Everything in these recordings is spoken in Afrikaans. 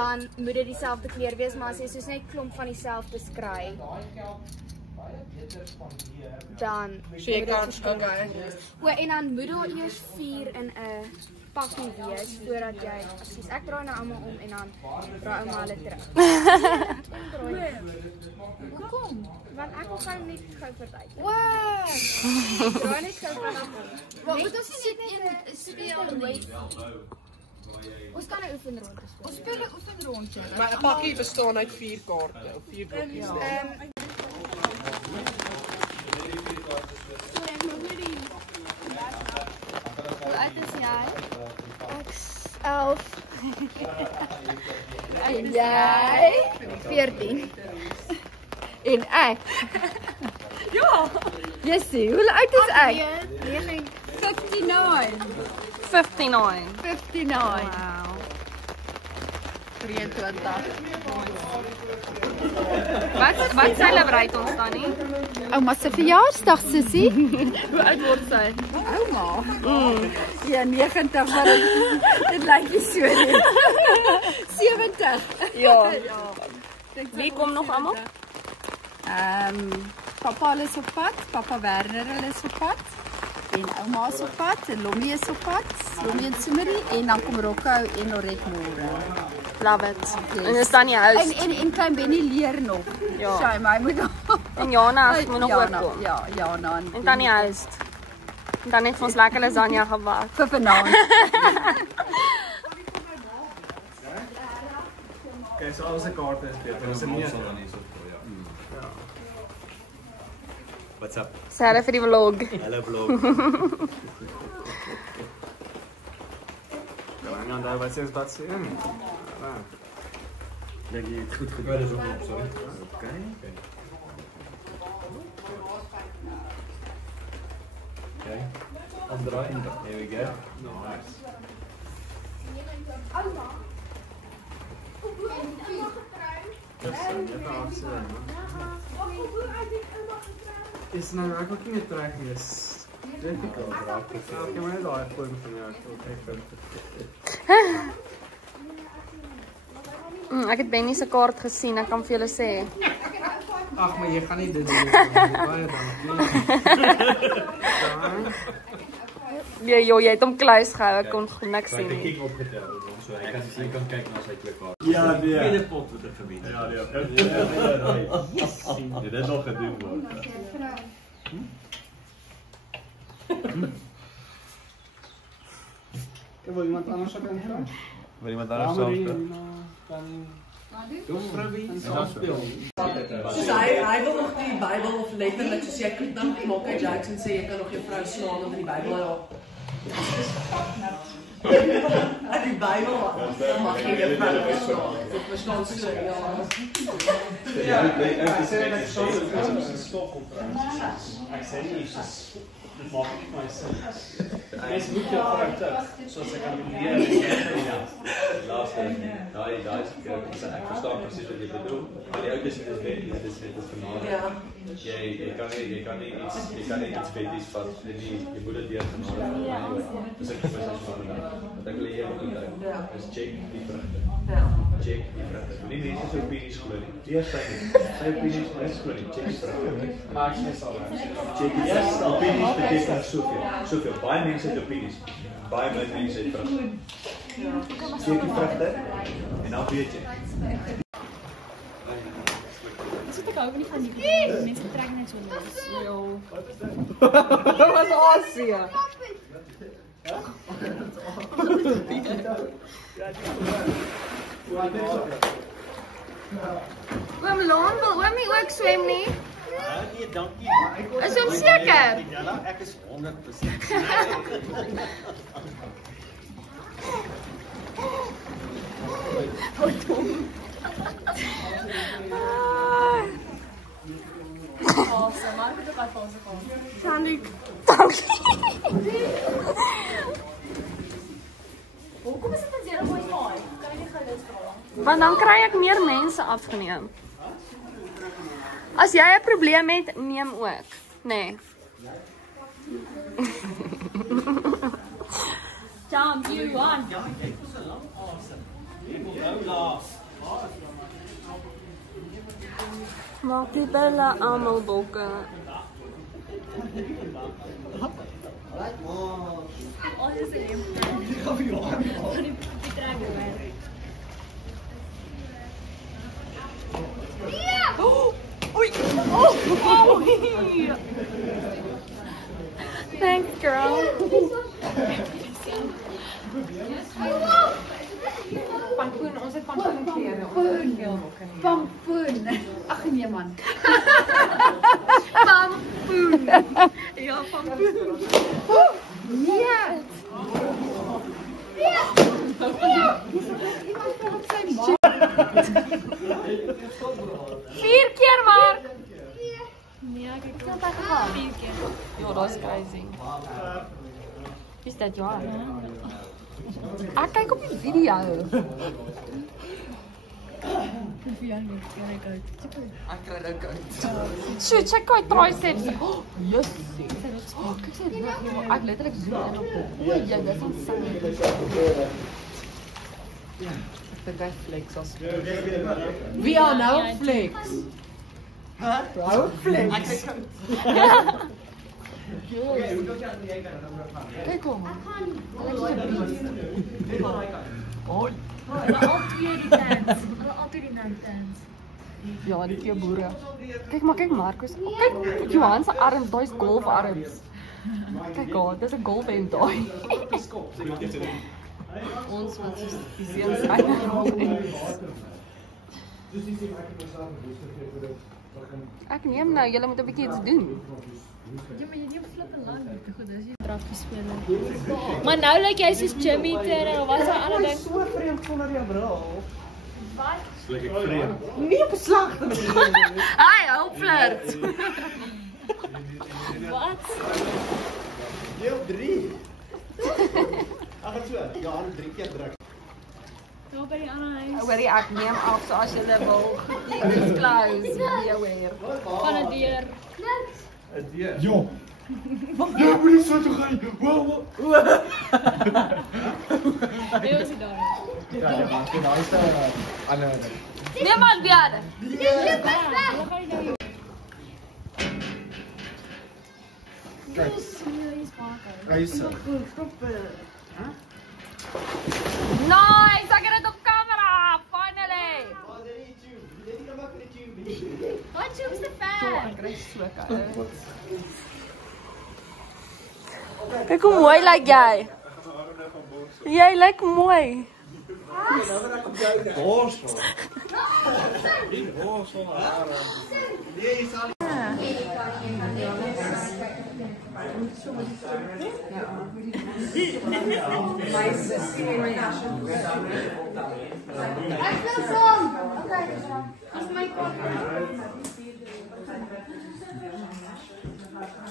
Dan moet dit dieselfde kleur wees, maar as jy soos net klomp van dieselfde skry, dan So jy kan en dan moet daar eers 4 in 'n pakkie wees voordat jy, presies, ek draai nou almal om en dan draai ouma hulle terug. Hoekom? Want ek wil gou net gou verduid. Wow! Draai net gou van om. Wat moet ons nie net een speel nie? Ons kan 'n oefenronde speel. Ons speel 'n oefenrondjie. Maar 'n pakkie bestaan uit 4 kaarte of 4 blokkies. Hoe oud is jy? Ek's 11. En jy? 14. En ek? Ja! Jessie, hoe oud is ek? 59. 59. Wow. 23. Wat celebrate ons dan nie? Ouma se verjaarsdag, sussie. Hoe oud word sy? Ouma. Ja, 90, maar dit lyk nie so nie. 70. Ja. Wie kom nog almal? Papa is op pad, papa Werner is op pad. En ouma is op pad, en Lommie is op pad, Lommie en Sumerie, en dan kom Rocco en Lorette môre. Love it. Yes. En is dan die huis? En klein Benny leer nog. Ja. Sy, maar hy moet nog. En Jana moet nog oorkom. Ja, Jana. En dan die huis. En dan net vir ons lekker lasagne gebak. Vir vanaand. Okay, so al se kaarte is beter. Ons nie dan hier so. Ja. What's up? Sê vir die vlog. Hallo vlog. Kan aan daai wat sê wat sê? Ja. Dink jy het goed gedoen is op, sorry. Okay. Okay. Omdraai. Here we go. Nice. Is nou ek ook nie meer trek nie. Is difficult raak. Ek moet net daai foto van jou kyk. Ek het Benny se kaart gesien, ek kan vir julle sê. Ag, maar jy gaan nie dit doen nie. Baie dankie. Nee, joh, jy het hom kluis gehou, ek kon niks sien Ek het nie. king opgetel, so hy kan kyk na sy klipkaart. Ja, nee. Tweede pot wat ek gewen het. Ja. Dit het al gedoen word. Wil iemand anders ook aan? Wil iemand anders self speel? Soos hy wil nog die Bybel of letterlik soos jy dan maak hy Jackson sê jy kan nog jou vrou slaan of in die Bybel raak. Uit die Bybel mag jy jou vrou slaan. Dit verstaan so ja. Ja, ek sê net so is 'n stof op. Ek sê nie dit maak nie my sin. Mens moet jou vrou terug soos ek kan leer. Laaste daai ek verstaan presies wat jy bedoel. Maar die ouders is net dit vanaand. Ja. Jy kan nie iets beties vat jy moet dit deur vanaand. Dis ek presies van wat ek wil hê jy moet doen. Is check die vrugte. Ja. Check die vrugte. Nie mense so opinies glo nie. Leer sy opinies is glo nie. Check die vrugte. Maak jy sal. Check die opinies beteken soveel. Baie mense het opinies. Baie min mense het vrugte. Check die vrugte en dan weet jy. Ek hou nie van die mense trek net so los. Ja. Wat was Asie? Oom Laan wil oom nie ook swem nie? Nee, dankie. Is hom seker? Ja, ek is 100%. Dankie. Hoekom is dit 'n 0.5? Kan ek nie gou dit vra? Want dan kry ek meer mense afgeneem. As jy 'n probleem het, neem ook, nê. Nee. Jump you on. Maak die belle allemaal bokken. Thanks, girl. Pampoen, ons het pampoen kleren. Pampoen. Ach nee man. Pampoen. Ja, pampoen. Nee. Vier keer, Mark. Nee, ek het dit gegaan. 4 keer. Ja, dat is crazy. Is dat jou? Ek kyk op die video. Ek kry ook uit. So, check my triceps. Yes. Kyk sê dit. Ek letterlik zoom in op dit. O, jy, dis insane. Ek dink hy flex as. Wie are nou flex? Huh? Flex. Ek sê koud. Kijk om. Ja, die twee boere. Kijk maar, kijk Marcus. Kijk Johan se arms, daai is golfarms. Kijk al, dis 'n golfhemp daai. Ons wat so die Ek neem nou, julle moet 'n bietjie iets doen. Ja, maar jy neem flippe lang te goed as jy drafie speel. Maar nou lyk jy soos Jimmy Turner of wat so 'n ander ding. So vreemd sonder jou bril. Wat? Lyk ek vreemd. Nie op 'n slegte manier. Hi, hou flirt. Wat? Deel 3. Ag, het so. Ja, 3 keer druk. Daar by die ander huis. Hoorie, ek neem af so as julle wil. It's close. Beware. Van 'n deur. 'n deur. Ja. Ja, moenie so toe gaan. Wow. Jy was daar. Ja, ja, maar dit is ander. Nee man, biar. Kyk. Hy's Nice, ek het dit op camera. Finally. Wat soos die fan? Ek kry so koud. Kyk hoe mooi lyk jy. Jy lyk mooi. borsel. Die borsel hare. Nee, is al.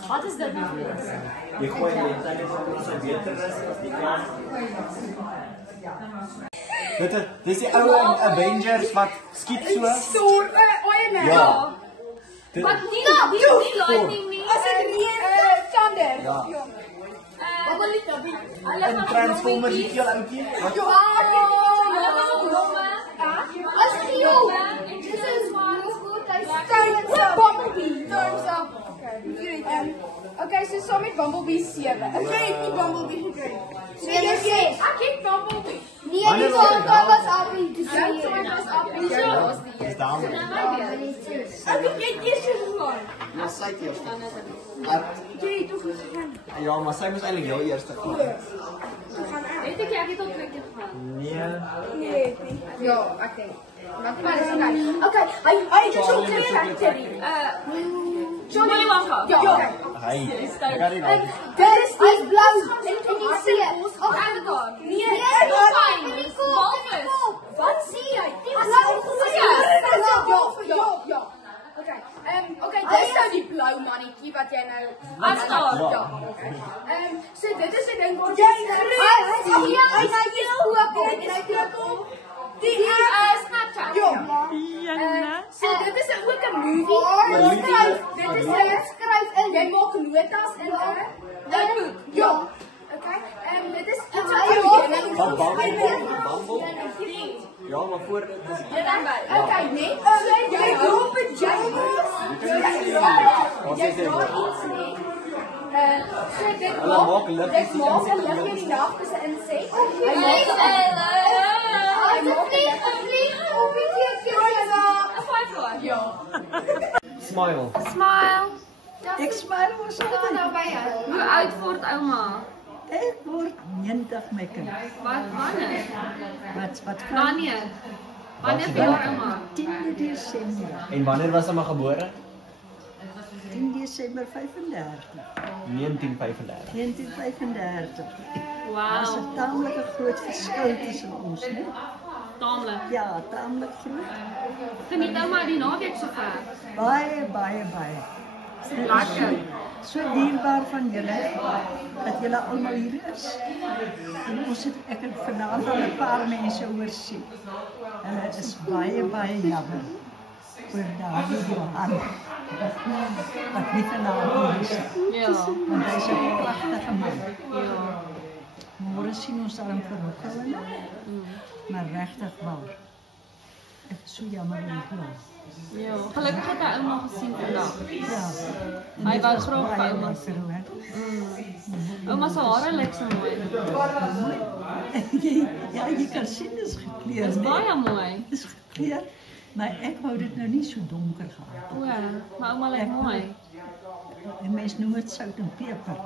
Wat is dit nou? Jy gooi die telefoon so beter is as die klas. Dis die ou Avengers wat skiet so. Ja. Wat nie lightning nie. As ek Thunder. Ja. Wat wil jy doen? En Transformers die heel ouetjie. Wat As this is one good. Bumblebee. Thumbs up. Okay, so saam met Bumblebee 7. Ek het nie Bumblebee gekry. So jy sê, ek het Bumblebee. Nee, die song was af en toe. Die song was af en toe. is daar. Ek het eers gehoor. Ja, sy het eers. Jy het ook gegaan. Ja, maar sy moes eintlik heel eerste gaan. Weet ek het al 2 keer gegaan. Nee. Ja, ek dink. Maar dis okay. Okay, hy het so klein Johnny Wonka. Ja. Hy. Kan nie nou. Dit is blou en jy sien. Ag, nee, fyn. Wat sien jy? Die blou. Ja. Okay, dis nou die blou mannetjie wat jy nou aanstaan. Ja. So dit is 'n ding wat jy die Snapchat. Ja. So dit is ook 'n movie. Dit is skryf in. Jy maak notas in 'n boek. Ja. Okay. Dit is iets wat jy Bumble. Ja, maar voor dit is... Okay, nee. Jy dra pyjamas. Jy dra iets nie. So dit maak 'n lig in die nag as 'n insek. Hy maak 'n ja. Smile. Smile. Ek smile mos altyd. Nou by jou. Hoe oud word ouma? Ek word 90 my kind. Wanneer? Wat Wanneer? Wanneer verjaar ouma? 10 Desember. En wanneer was hy gebore? 10 Desember 35. 1935. 1935. Wow. Daar's 'n tamelike groot verskil tussen ons, né? Taamlik. Ja, tamelik groot. Geniet ouma die naweek so ver. Baie. Lekker. So dierbaar van julle dat julle almal hier is. En ek het vanaand al 'n paar mense hoor sien. Hulle is baie jammer oor daardie Johan. Wat nie vanaand hier is. Ja. Want hy's 'n pragtige man. Ja. Môre sien ons daarom vir hulle. Maar regtig waar. Ek is so jammer oor hom. Ja. Gelukkig het hy ouma gesien vandag. Ja. Hy wou graag vir ouma sien. Ouma se hare lyk so mooi. Ja, jy kan sien dit is gekleurd. Dit is baie mooi. Dit is gekleurd, maar ek wou dit nou nie so donker gehad. O, maar ouma lyk mooi. En mense noem dit sout en peper.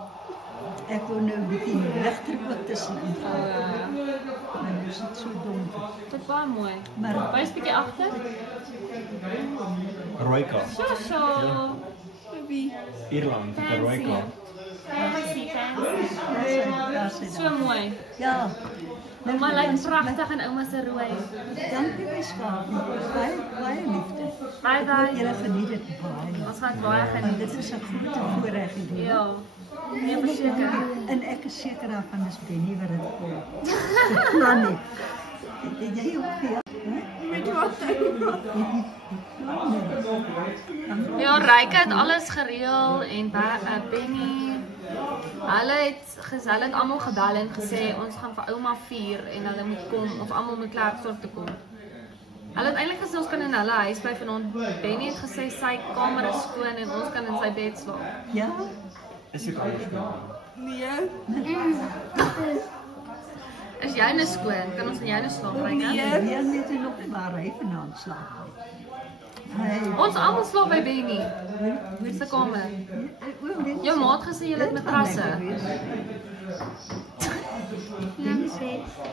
Ek wou nou 'n bietjie ligter ook tussenin. Maar nou is dit so donker. Dit is baie mooi. Maar wys 'n bietjie agter. Rooika. So. Ierland, die rooika. So mooi. Ja. Ouma lyk pragtig en ouma se rooi. Dankie my skaap. Baie liefde. Bye. Julle geniet dit baie. Ons gaan baie geniet. Dit is 'n groot voorreg hier. Ja. Nee, verseker. En ek is seker daarvan dis Benny wat dit kom. Plan nie. Jy ook ja. Weet jy wat? Ja, Ryke het alles gereël en Benny hulle het almal gebel en gesê ons gaan vir ouma vier en hulle moet kom of almal moet Klerksdorp toe kom. Hulle het eintlik gesê ons kan in hulle huis bly vanaand. Benny het gesê sy kamer is skoon en ons kan in sy bed slaap. Ja. Is jy kamer skoon? Nee. Is joune skoon? Kan ons in joune slaap, Ryke? Nee, weet jy nog nie waar hy vanaand slaap. Ons almal slaap by Benny. Hoe se kamer? Jou ma het gesê jy het matrasse.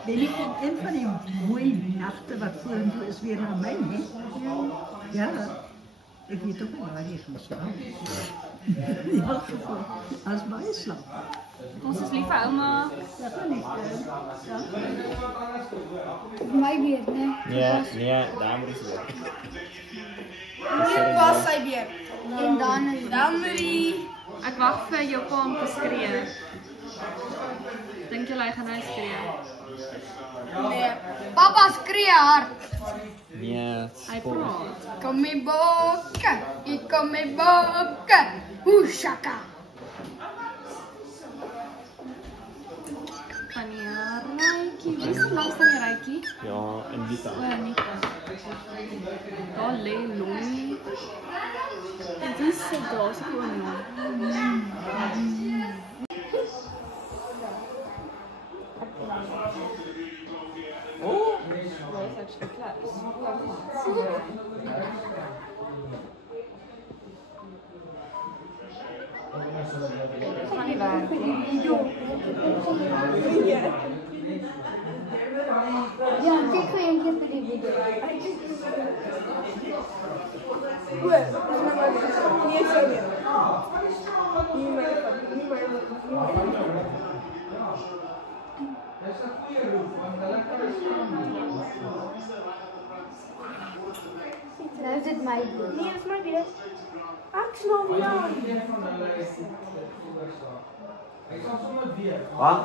Benny kom een van die mooi nagte wat vorentoe is weer na my, hè? Ja. Ek weet ook nie waar jy gaan slaap. Ja, as baie slaap. Ons is lief vir ouma. Ja, liefde. Ja. My beurt, né? Nee, daar is dit. Hier was sy beurt. En dan is Marie. Ek wag vir jou pa om te skree. Dink jy hy gaan nou skree? Nee. Papa skree hard. Nee. Hy praat. Kom my bokke. Ek kom my bokke. Shaka. Van die Rykie. Wie is langs van die Rykie? Ja, en Vita. O, Anita. Daar lê Lonnie. En wie sit daar so gewoon Oh, dat is actually klaar. Gaan nie werk nie. Ja, kyk gou een keer vir die video. O, dis nou maar nie so nie. Nie my. Nou is dit my beurt. Nee, dis my beurt. Ek slaap ja.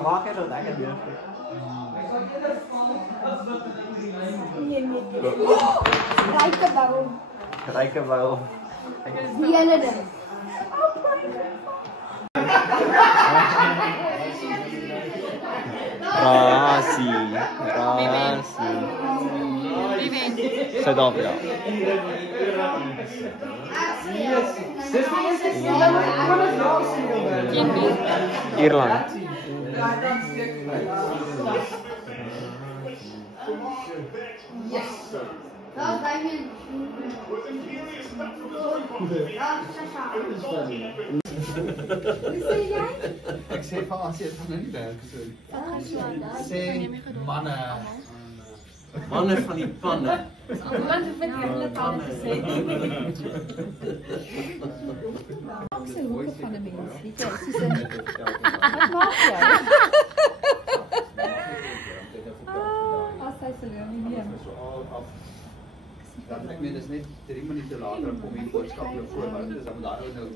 Wacht even, dat ik het Ryke waarom? Rijken waarom? Die hele ding. Rasie. Wie wen? Suid-Afrika. Teen wie? Ierland. Ek sê vir Asie, het gaan nou nie werk so. Sê manne. Manne van die panne. Want ek weet hulle taal gesê. Ek sê hoeke van 'n mens, weet jy, soos 'n wat maak jy? As hy se lewe nie neem. Dat ek meen is net 3 minute later kom die boodskappe voorhou. Dus dan moet daar nou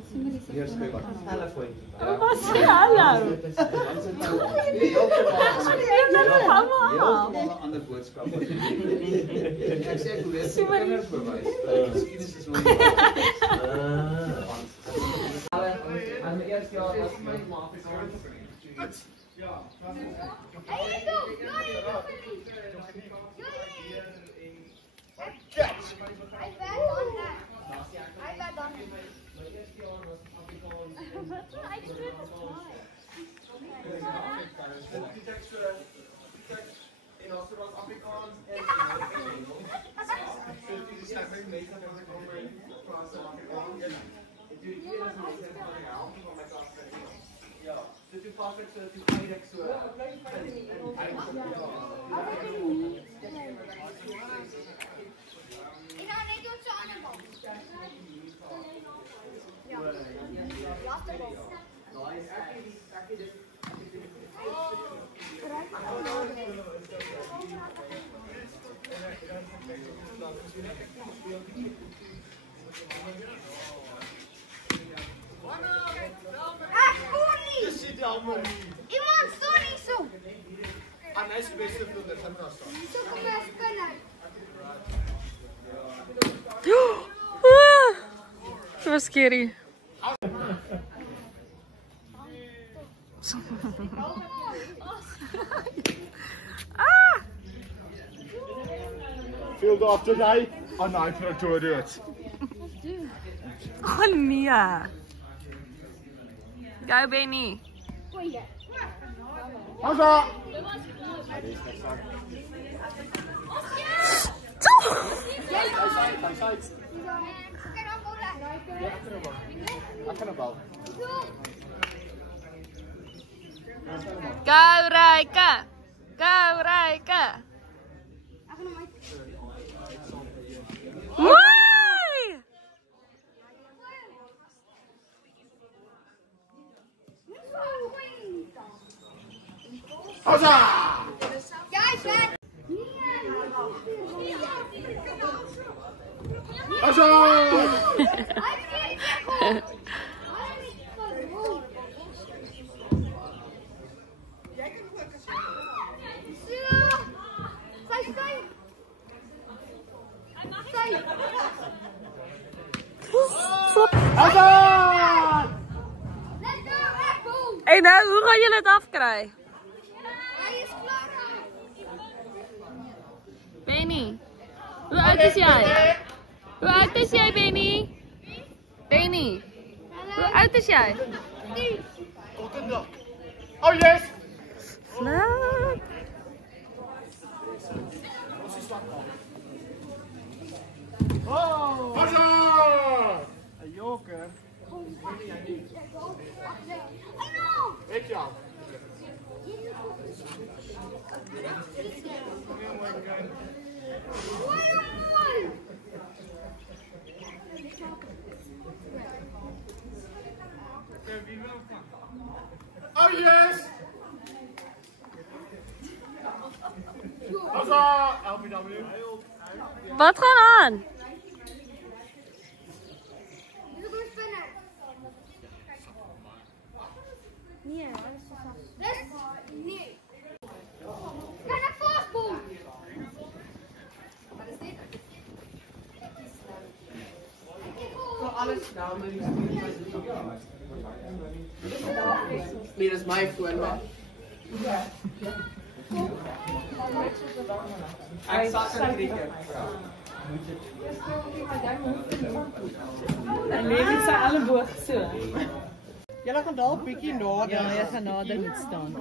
weer skryf wat hulle gooi. Wat sê hallo? Heeltemal 'n ander boodskap. Ek sê ek weet kinders bewys. Geskiedenis is nooit. Aan die eerste jaar was my ma Iemand staan hier so. En hy is die beste vriend, gaan daar staan. So kom jy spinne. Dit was scary. Field off today. Oh no, I can't do it. Oh nee. Go Benny. How's Go Ryke. Go Ryke. Why? Hey nou, hoe gaan julle dit afkry? Benny, hoe oud is jy? Hoe oud is jy, Benny? Benny, hoe oud is jy? Oh yes! Flap. Oh! How's a joker. Ek ja. Oh yes! How's a LBW? Wat gaan aan? Nee, dis my foon, man. Ek sal kan krieken. En lê met sy elleboog so. Julle gaan dalk bietjie nader. Ja, jy gaan nader moet staan.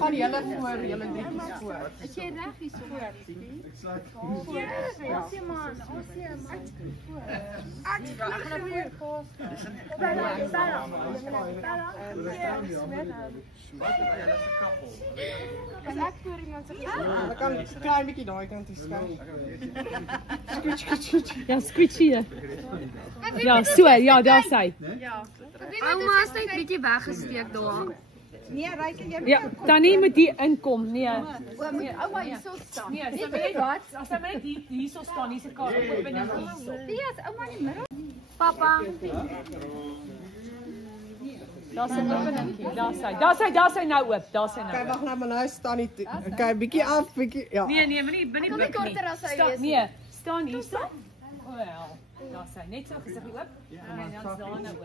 Gaan julle voor, julle drietjies voor. Is jy reg hier voor? Hulle kan klein bietjie daai kant toe skuif. Ja, squishy. Ja, so, ja, daar sy. Ouma is net bietjie weggesteek daar. Nee, Ryke, jy Ja, Tannie moet hier inkom. Nee. ouma hierso staan. Nee, sy moet net wat? As sy net hierso staan, hier's 'n kaart op binne hierso. Nee, as ouma in die middel. Papa, Daar's 'n openingkie. Daar sy nou oop. Daar sy nou. Kyk, wag nou maar nou staan nie. Kyk, bietjie af, bietjie. Ja. Nee, moenie Kom nie buk nie. korter as hy Sta- is. Nee, staan hierso. Wel, daar sy net so gesiggie oop. En dan's daar nou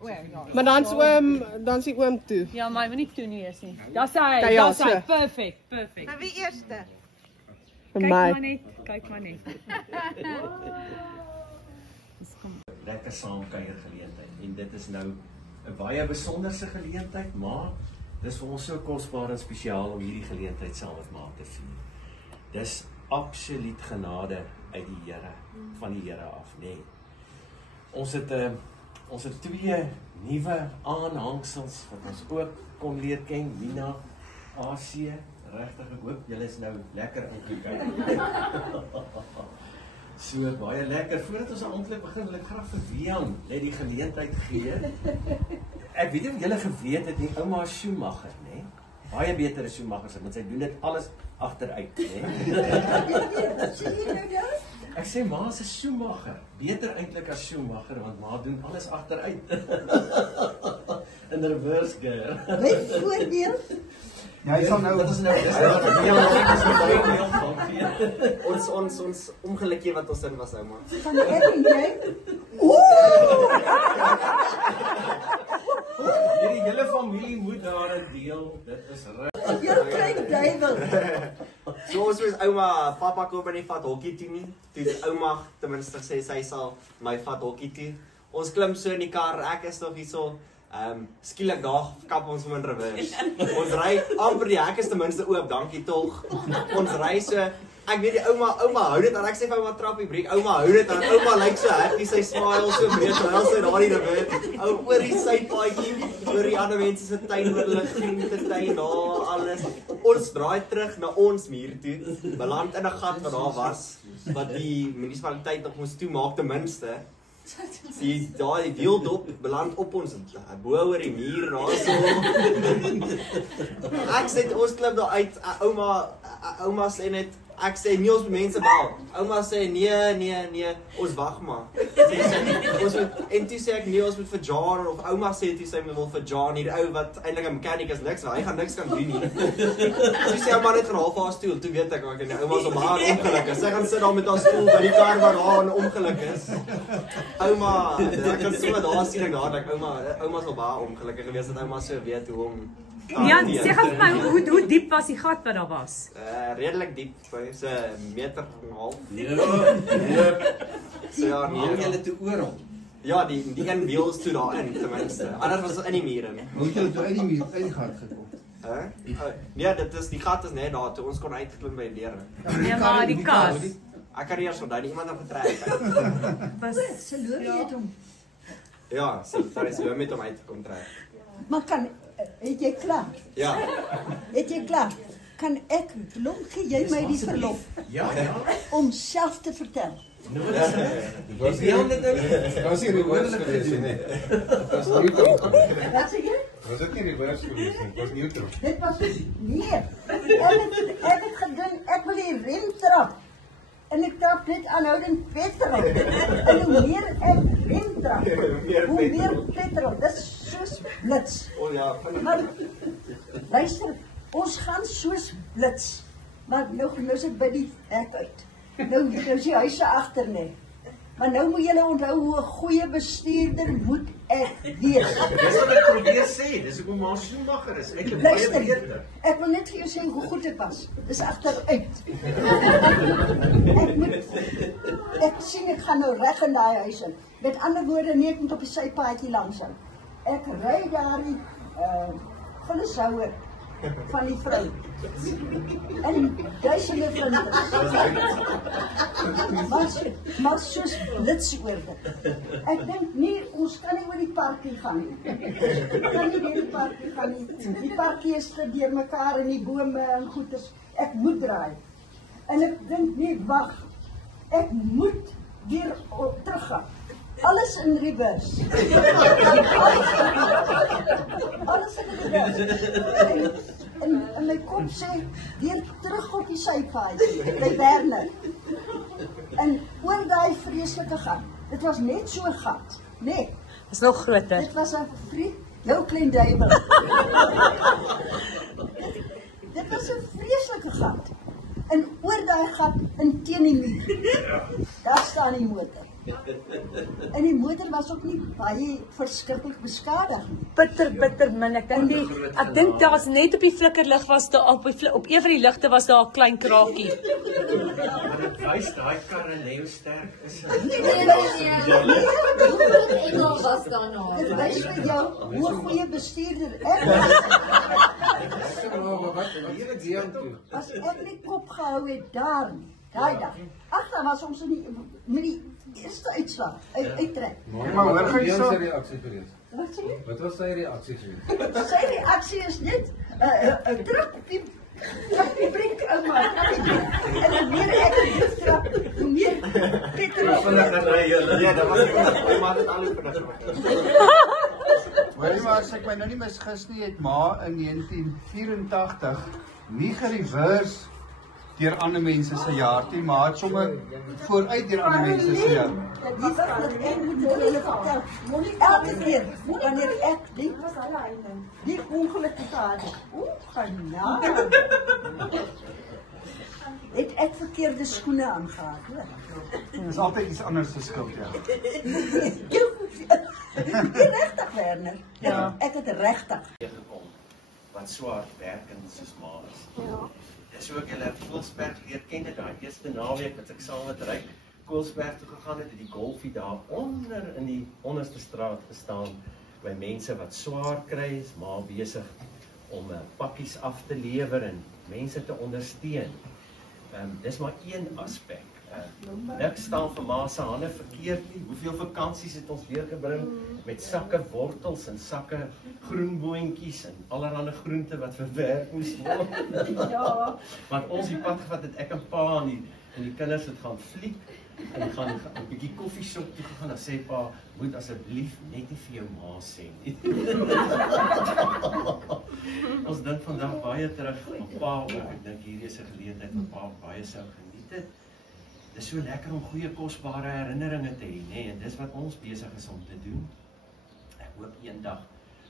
oop. Maar dan sien oom toe. Ja, maar moenie toe nie eens nie. Daar Kyk, ja, sy. so. Perfek. Maar wie eerste? Vir Kyk my. maar net. Lekker saamkuier geleentheid en dit is nou 'n baie besonderse geleentheid, maar dis vir ons so kosbaar en spesiaal om hierdie geleentheid saam met ma te vier. Dis absoluut genade uit die Here, van die Here af, nê. Nee. Ons het twee nuwe aanhangsels wat ons ook kon leer ken, Nina, AC, regtig ek hoop julle is nou lekker ingekyk. So baie lekker. Voordat ons amptelik begin, wil ek graag vir Wian net die geleentheid gee. Ek weet nie of julle geweet het nie, ouma is Schumacher, nê? Baie beter as Schumacher, want sy doen dit alles agteruit, nê? Ek sê ma is 'n Schumacher, beter eintlik as Schumacher, want ma doen alles agteruit. In reverse gear. Byvoorbeeld, ja, jy sal nou Dit is nou Ons ongelukkie wat ons in was, ouma. Van ek en jy. hierdie hele familie moet daarin deel. Dit is reg. Jy klein duiwel. So ons was ouma, papa kom nie vat hokkie toe nie. Toe ouma ten minste sê sy sal my vat hokkie toe. Ons klim so in die kar, ek is nog hierso. Skielik daar kap ons hom in reverse. Ons ry amper die hek is ten minste oop, dankie tog. Ons ry so, ek weet die ouma hou dit aan. Ek sê vir ouma trappie breek. Ouma hou dit aan. Ouma lyk so happy, sy smile so breed terwyl sy daar die reverse. Oor die sypaadjie, oor die ander mense se tuin, oor hulle groentetuin, daar alles. Ons draai terug na ons muur toe, beland in 'n gat wat daar was, wat die munisipaliteit nog moes toemaak ten minste. Die wieldop beland op ons bo oor die muur daar so. Ek sê ons klim daar uit. Ouma sê net ek sê nie ons mense bel. Ouma sê nee, ons wag maar. Ons moet en toe sê ek nee, ons moet vir John of ouma sê toe sy wil vir John hier ou wat eintlik 'n mechanic is niks, hy gaan niks kan doen nie. Sy sê maar net gaan half haar stoel. Toe weet ek die ouma is op haar ongeluk. Sy gaan sit daar met haar stoel by die kar waar haar 'n ongeluk is. Ouma, ek kan so daar sien ek dadelik ouma's op haar ongelukkig gewees dat ouma so weet hoe om Jan, sê gou vir my hoe diep was die gat wat daar was? Redelik diep, so 'n meter en 'n half. So ja, Hou julle toe oor hom. Ja, die een wiel is toe daarin ten minste. Anders was dit in die mure. hoe het julle toe uit die gat gekom? Nee, die gat is net daar toe ons kon uitklim by die deure. Ja, maar die kas. Ek kan nie eers onthou nie, iemand het getrek. Sy loop het hom. Ja, sy is met hom uit kom trek. Maar het jy klaar? Ja. Het jy klaar? Kan ek verlof gee jy my die verlof Ja. om self te vertel? Dit was nie reverse geweest nie. Dit was neutral. Wat sê jy? Was dit nie reverse geweest nie? Dit was neutral. Dit was nee. Ek het gedink ek wil die rem trap. En ek trap net aanhoudend petrol. En hoe meer ek rem trap, hoe meer petrol. Dis soos blits. O ja, Maar luister, ons gaan soos blits. Maar nou is dit by die hek uit. Nou is die huise agter net. Maar nou moet julle onthou hoe 'n goeie bestuurder moet ek weet. Dis wat ek probeer sê, dis hoekom maar Schumacher is eintlik baie Luister, beter. ek wil net vir jou sê hoe goed dit was. Dis agteruit. Ek sien ek gaan nou reg in daai huis in. Met ander woorde, nee, ek moet op die sypaadjie langs hou. Ek ry daar die vulleshouer van die vrou. En duisende vlinders. Maar soos blits oor dit. Ek dink nie, ons kan nie oor die parkie gaan nie. Kan nie oor die parkie gaan nie. Die parkie is deur mekaar in die bome en goeders. Ek moet draai. En ek dink nie, wag. Ek moet weer teruggaan. Alles in reverse. Alles in reverse. En my kop sê, weer terug op die sypaadjie, by Werner. En oor daai vreeslike gat. Dit was net so 'n gat, net. Is nog groter. Dit was 'n heel klein duiwel. Dit was 'n vreeslike gat. En oor daai gat in teen die muur. Daar staan die motor. En die motor was ook nie baie verskriklik beskadig nie. Bitter min. Ek dink daar's net op die flikkerlig was daar op een van die ligte was daar 'n klein kraakie. Maar dit wys daai kar en Leo sterk is. Engel was daar nou. Dit wys vir jou hoe 'n goeie bestuurder ek as ek nie kop gehou het daar nie, daai dag. Ag, dan was ons met die eerste uitslag, uittrek. Maar hoor gou jou se reaksie gewees. Wat sê jy? Wat was sy reaksie gewees? Sy reaksie is net trap op die brink ouma. En hoe meer ek dit trap, hoe meer Pieter Ja, dat was nie, maar dit alles vandag. Hoorie maar, as ek my nou nie misgis nie, het ma in 1984 nie gereverse deur ander mense se jaar nie, maar het sommer vooruit deur ander mense se jaar. Die dag dat ek moet hulle vertel, elke keer, wanneer ek die ongeluk gehad het, genade, het ek verkeerde skoene aangehad, hoor. Dit is altyd iets anders se skuld, ja. Die regtig, Werner. Ek het regtig. Gekom, wat swaar werkend soos ma is. Dis ook julle Koelsberg leer ken dit daai eerste naweek wat ek saam met Ryk Koelsberg toe gegaan het, die golfie daar onder in die onderste straat gestaan by mense wat swaar kry, is maar besig om pakkies af te lewer en mense te ondersteun. Dis maar een aspek. Ek staan vir ma se hande verkeerd nie. Hoeveel vakansies het ons deurgebring met sakke wortels en sakke groenboontjies en allerlei groente wat verwerk moes word. Ja. Want ons die pad gevat het ek en pa en die kinders het gaan fliek en gaan 'n bietjie koffieshop toe gegaan en sê pa, moet asseblief net nie vir jou ma sê nie. Ons dink vandag baie terug op pa ook. Ek dink hierdie is 'n geleentheid wat pa baie sou geniet het. Dit is so lekker om goeie kosbare herinneringe te hê, nê? En dis wat ons besig is om te doen. Ek hoop eendag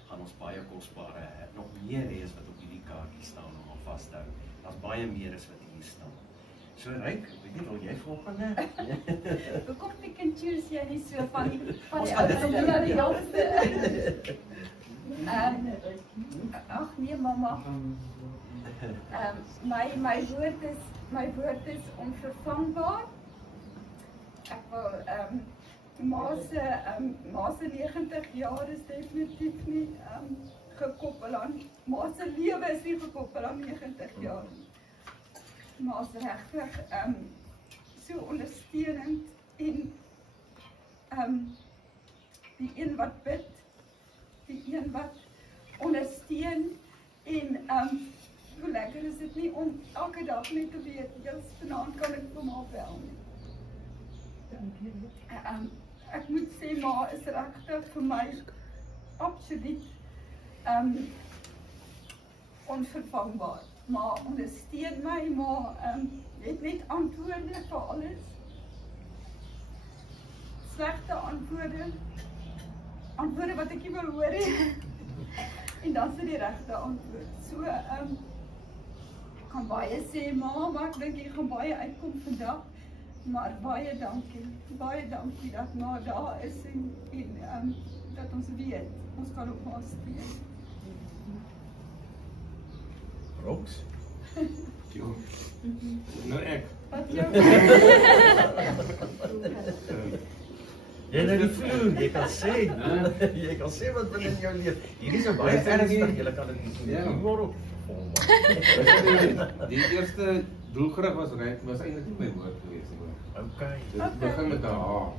gaan ons baie kosbare nog meer hê as wat op hierdie kaartjie staan om al vas te hou. Daar's baie meer as wat hier staan. So Ryk, weet nie, wil jy volgende? Hoekom pick and choose jy nie so van die ou na die jongste? Ag nee mamma. My woord is onvervangbaar. Ek wil ma se 90 jaar is definitief nie gekoppel aan ma se lewe is nie gekoppel aan 90 jaar nie. Ma is regtig so ondersteunend en die een wat bid, die een wat ondersteun en hoe lekker is dit nie om elke dag net te weet, jy's vanaand kan ek vir ma bel nie. Ek moet sê, ma is regtig vir my absoluut onvervangbaar. Ma ondersteun my, ma het net antwoorde vir alles. Slegte antwoorde wat ek nie wil hoor nie. En dan is dit die regte antwoord. So, ek kan baie sê, ma, maar ek dink jy gaan baie uitkom vandag. Maar baie dankie dat ma daar is en dat ons weet, ons kan op haar steun. Rox? Jo. Nou ek. Wat jou Jy nou die vloer, jy kan sê, jy kan sê wat binne in jou leef. Hierdie is 'n baie ernstig, jy kan dit nie hoor op. Die eerste doelgerig was eintlik nie my woord geweest nie. Okay. Dit begin met 'n H.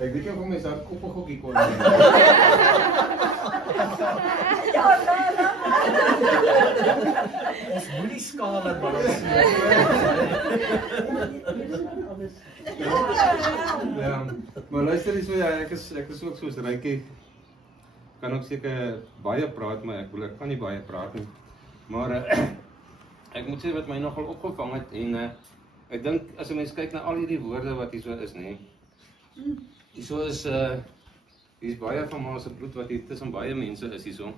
Ek weet nie of my self koppelgokkie kon doen. Ons moenie skale balanseer. Ja, maar luister hier so, ja, ek is ook soos Rykie. Kan ook seker baie praat, maar ek kan nie baie praat nie. Maar ek moet sê wat my nogal opgevang het en ek dink as 'n mens kyk na al hierdie woorde wat hier so is, nê. Hier so is hier's baie van ma se bloed wat hier tussen baie mense is hierso.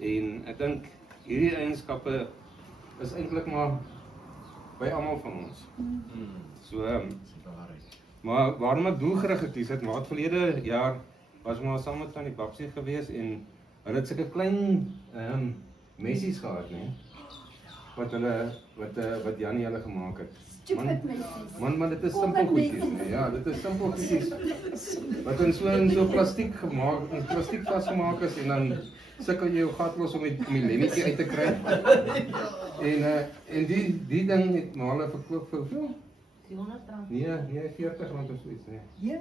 En ek dink hierdie eienskappe is eintlik maar by almal van ons. So maar waarom ek doelgerig gekies het, maar verlede jaar was maar saam met Tannie Babsie gewees en hulle het sulke klein messies gehad, nê. Wat Jannie hulle gemaak het. Man, dit is simpel goedjies, nê. Ja, dit is simpel goedjies. Wat in so plastiek gemaak, in plastiek vasgemaak is en dan sukkel jy jou gat los om die lemmetjie uit te kry. En die ding het maar hulle verkoop vir hoeveel? R300. Nee, R40 of so iets, nee. Ja,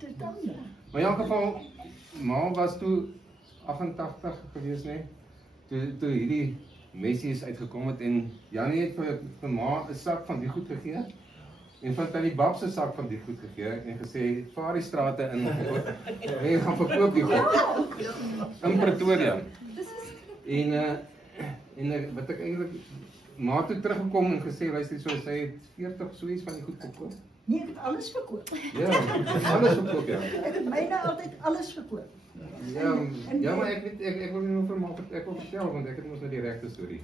dit dan. Maar in elk geval, ma was toe 88 gewees, nee. Toe hierdie messies uitgekom het en Jannie het vir ma 'n sak van die goed gegee en van Tannie Bab se sak van die goed gegee en gesê vaar die strate in en gaan verkoop die goed in Pretoria. En wat ek eintlik ma toe teruggekom en gesê luister so sy het 40 so iets van die goed verkoop. Nee, ek het alles verkoop. Ja, alles verkoop ja. Ek het myne altyd alles verkoop. Ja, maar ek wil nie nou vir ma ek wil vertel want ek het mos nou die regte storie.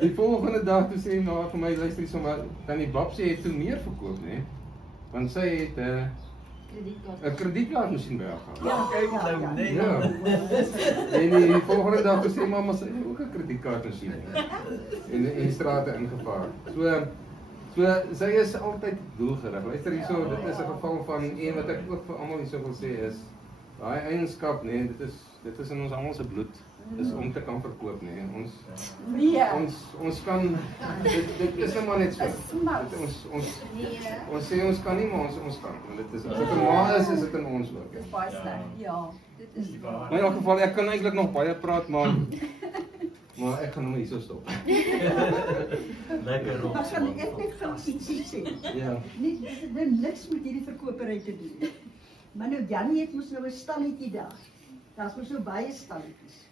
Die volgende dag toe sê ma vir my luister sommer Tannie Babsie het toe meer verkoop, né? Want sy het 'n kredietkaartmasjien by haar gehad. Ja, kyk nou, nee. Ja. En die volgende dag toe sê mamma sy het ook 'n kredietkaartmasjien. En in die strate ingevaar. So sy is altyd doelgerig. Luister hierso, dit is 'n geval van een wat ek ook vir almal hierso wil sê is daai eienskap, nee, dit is in ons almal se bloed. Is om te kan verkoop, nee. Ons kan dit is net maar net so. Ons sê ons kan nie, maar ons kan. Want dit is as dit 'n ma is dit in ons ook. Dis baie sterk. Ja, dit is Maar in elk geval ek kan eintlik nog baie praat, maar ek gaan nou hierso stop. Lekker rond. Maar kan ek net vir ietsie sê? Ja. Dit het niks met hierdie verkopery te doen nie. Maar nou Jannie het mos nou 'n stalletjie daar. Daar's mos so baie stalletjies.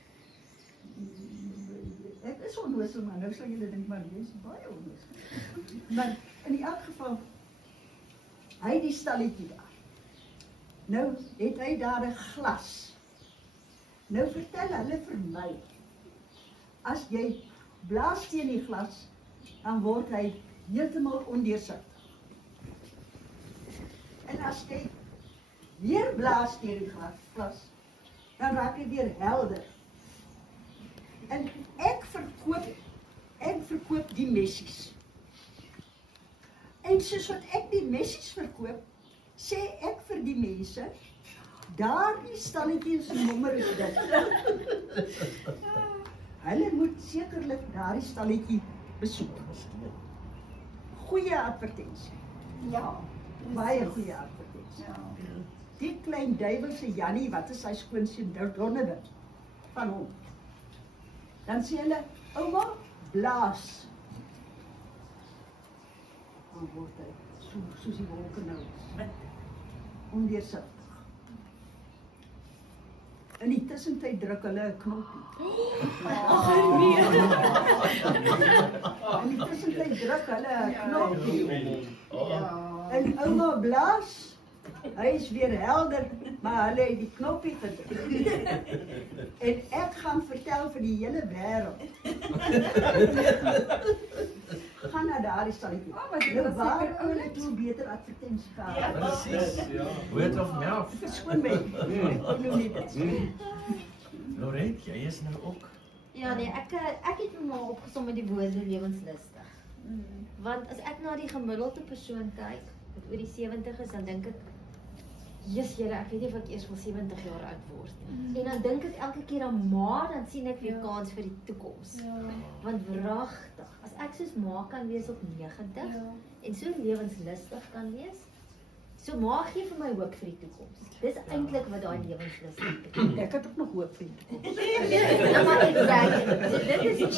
Ek is onnoosel, maar nou sal julle dink maar jy is baie onnoosel. Maar in elk geval hy het die stalletjie daar. Nou het hy daar 'n glas. Nou vertel hulle vir my as jy blaas teen die glas, dan word hy heeltemal ondeursigtig. En as jy weer blaas teen die glas, dan raak hy weer helder. En ek verkoop die messies. En soos wat ek die messies verkoop, sê ek vir die mense, daardie stalletjie se nommer is dit. Hulle moet sekerlik daardie stalletjie besoek. Goeie advertensie. Ja, baie goeie advertensie. Ja. Die klein duiwelse Jannie, wat is sy skoonseun Donovan van hom? Dan sê hulle, ouma, blaas. Dan word hy soos die wolke nou, ondeursigtig. In die tussentyd druk hulle 'n knoppie. In die tussentyd druk hulle 'n knoppie. En ouma blaas Hy is weer helder, maar hulle het die knoppie gedruk. En ek gaan vertel vir die hele wêreld. Gaan na daardie stalletjie. Waar hulle toe beter advertensie gehad. Presies. Brood of melk. Verskoon my. Ek noem nie dit. Lorette, jy is nou ook. Ja nee, ek het hom maar opgesom met die woorde lewenslustig. Want as ek na die gemiddelde persoon kyk, wat oor die 70 is, dan dink ek, Jesus Here, ek weet nie of ek eers wel 70 jaar oud word nie. En dan dink ek elke keer aan ma, dan sien ek weer kans vir die toekoms. Want wragtig, as ek soos ma kan wees op 90 en so lewenslustig kan wees, so ma gee vir my hoop vir die toekoms. Dis eintlik wat daai lewenslustig beteken. Ek het ook nog hoop vir die toekoms. Dit is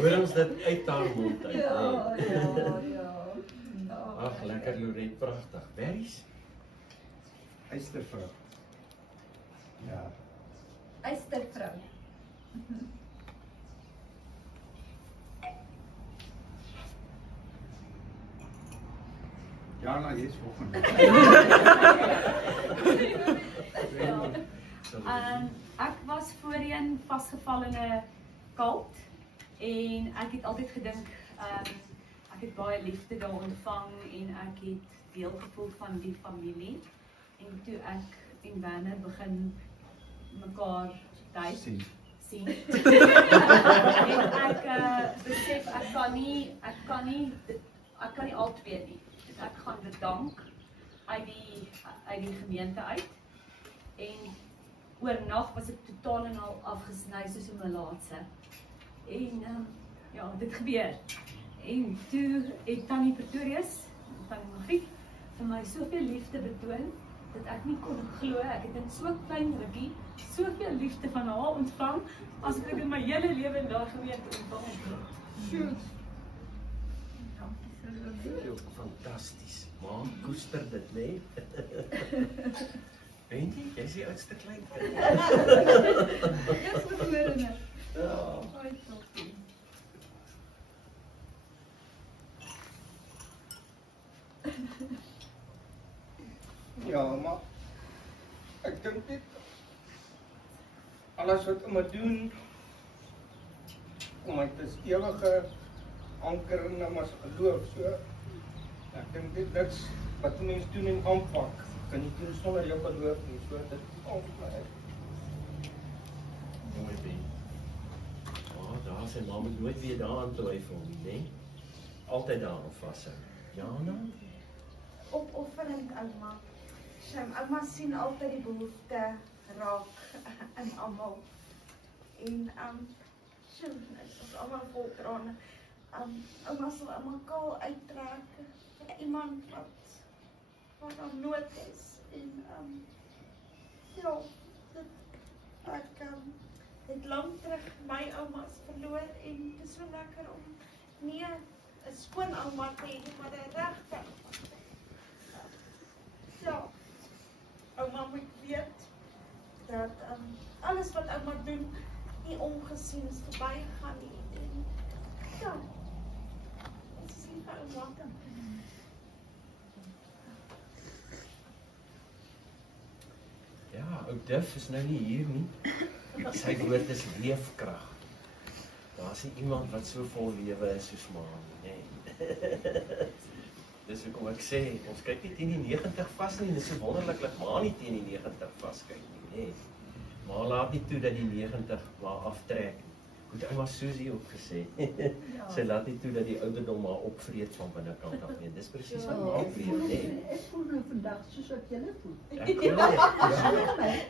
Hoor ons dit uit haar mond uit. Ja. Ag, lekker Lorette, pragtig. Berries? Eystervrug. Ja. Eystervrug. Ja, nou jy's volgende. Ek was voorheen vasgevall in 'n cult en ek het altyd gedink ek het baie liefde daar ontvang en ek het deel gevoel van die familie. En toe ek en Werner begin mekaar date sien. En ek besef ek kan nie al twee nie. Dus ek gaan bedank uit die gemeente uit. En oornag was ek totaal en al afgesny soos 'n melaatse. En ja, dit gebeur. En toe het Tannie Pretorius, Tannie Magriet, vir my soveel liefde betoon dat ek nie kon glo. Ek het in so klein rukkie soveel liefde van haar ontvang as ek in my hele lewe in daai gemeente ontvang het. Fantasties. Maar koester dit, né? Weet jy, jy's die oudste kleinkind. Dis verloorene. Ja, maar ek dink dit alles wat ek moet doen om my te ewige anker in my geloof. So ek dink dit niks wat mense doen en aanpak kan nie doen sonder jou geloof nie. So dit is altyd. Mooi Ben. Daar sy ma moet nooit weer daaraan twyfel nie, né? Altyd daaraan vashou. Jana? Opofferend ouma. Ouma sien altyd die behoefte raak in almal. En is almal vol trane. Ouma sal almal kaal uittrek vir iemand wat aan nood is. En ja, ek het lang terug my ouma's verloor en dit is so lekker om nie 'n skoon ouma te hê nie, maar 'n regte ouma. Ja, ouma moet weet dat alles wat ouma doen nie ongesien is verbygegaan nie. En ja, ons is lief vir ouma. Ja, ou Duff is nou nie hier nie. Sy woord is leefkrag. Daar's nie iemand wat so vol lewe is soos ma nie, né? Dis hoekom ek sê, ons kyk nie teen die 90 vas nie, dis so wonderlik dat ma nie teen die 90 vaskyk nie, né? Maar laat nie toe dat die 90 maar aftrek. Goed, ouma Susie ook gesê. Sy laat nie toe dat die ouderdom maar opvreet van binnekant af nie. Dis presies wat ma weet, né? Ek voel nou vandag soos wat julle voel.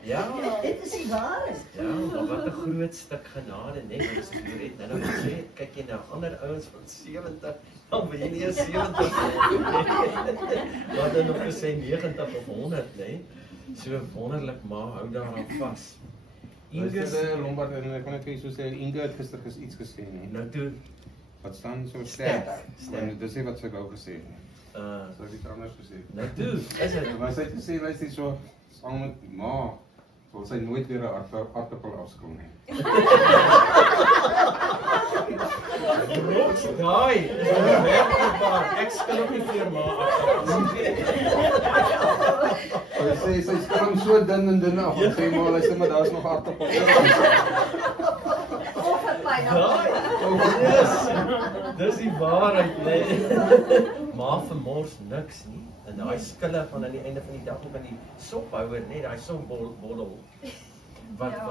Ja. Dit is die waarheid. Ja, maar wat 'n groot stuk genade, né? Ons het net nou gesê, kyk jy na ander ouens van 70, dan wil jy nie eens 70 maar dan nog gesê 90 of 100, né? So wonderlik maar hou daaraan vas. Inge Lombard en ek kan net vir jou sê Inge het gister iets gesê nie. Nou toe wat staan so sterk. En dis nie wat sy wou gesê nie. Sy het iets anders gesê. Nou toe, is dit? Maar sy het gesê luister so saam met ma sal sy nooit weer 'n aardappel afskil nie. Rots, daai is 'n werkbaar. Ek skil ook nie vir ma Sy skil hom so dun en dun af, en sê maar, luister maar, daar's nog aardappel. Dis die waarheid, nee. Ma vermors niks nie. En daai skille van aan die einde van die dag ook aan die sophouer, nee, daai sopbottel wat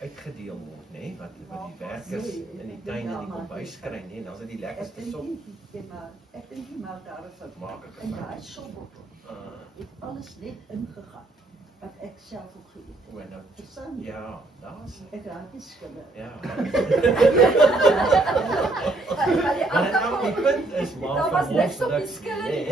uitgedeel word, nee, wat die werkers in die tuin en die kombuis kry, nee, dan is dit die lekkerste sop. Ek dink nie maar daar is Maak ek en daai sopbottel het alles net ingegaan wat ek self ook geëet het. Nou, ja, daar's ek raak nie skille. Ja. Maar die punt is maar daar was niks op die niks, skille nee.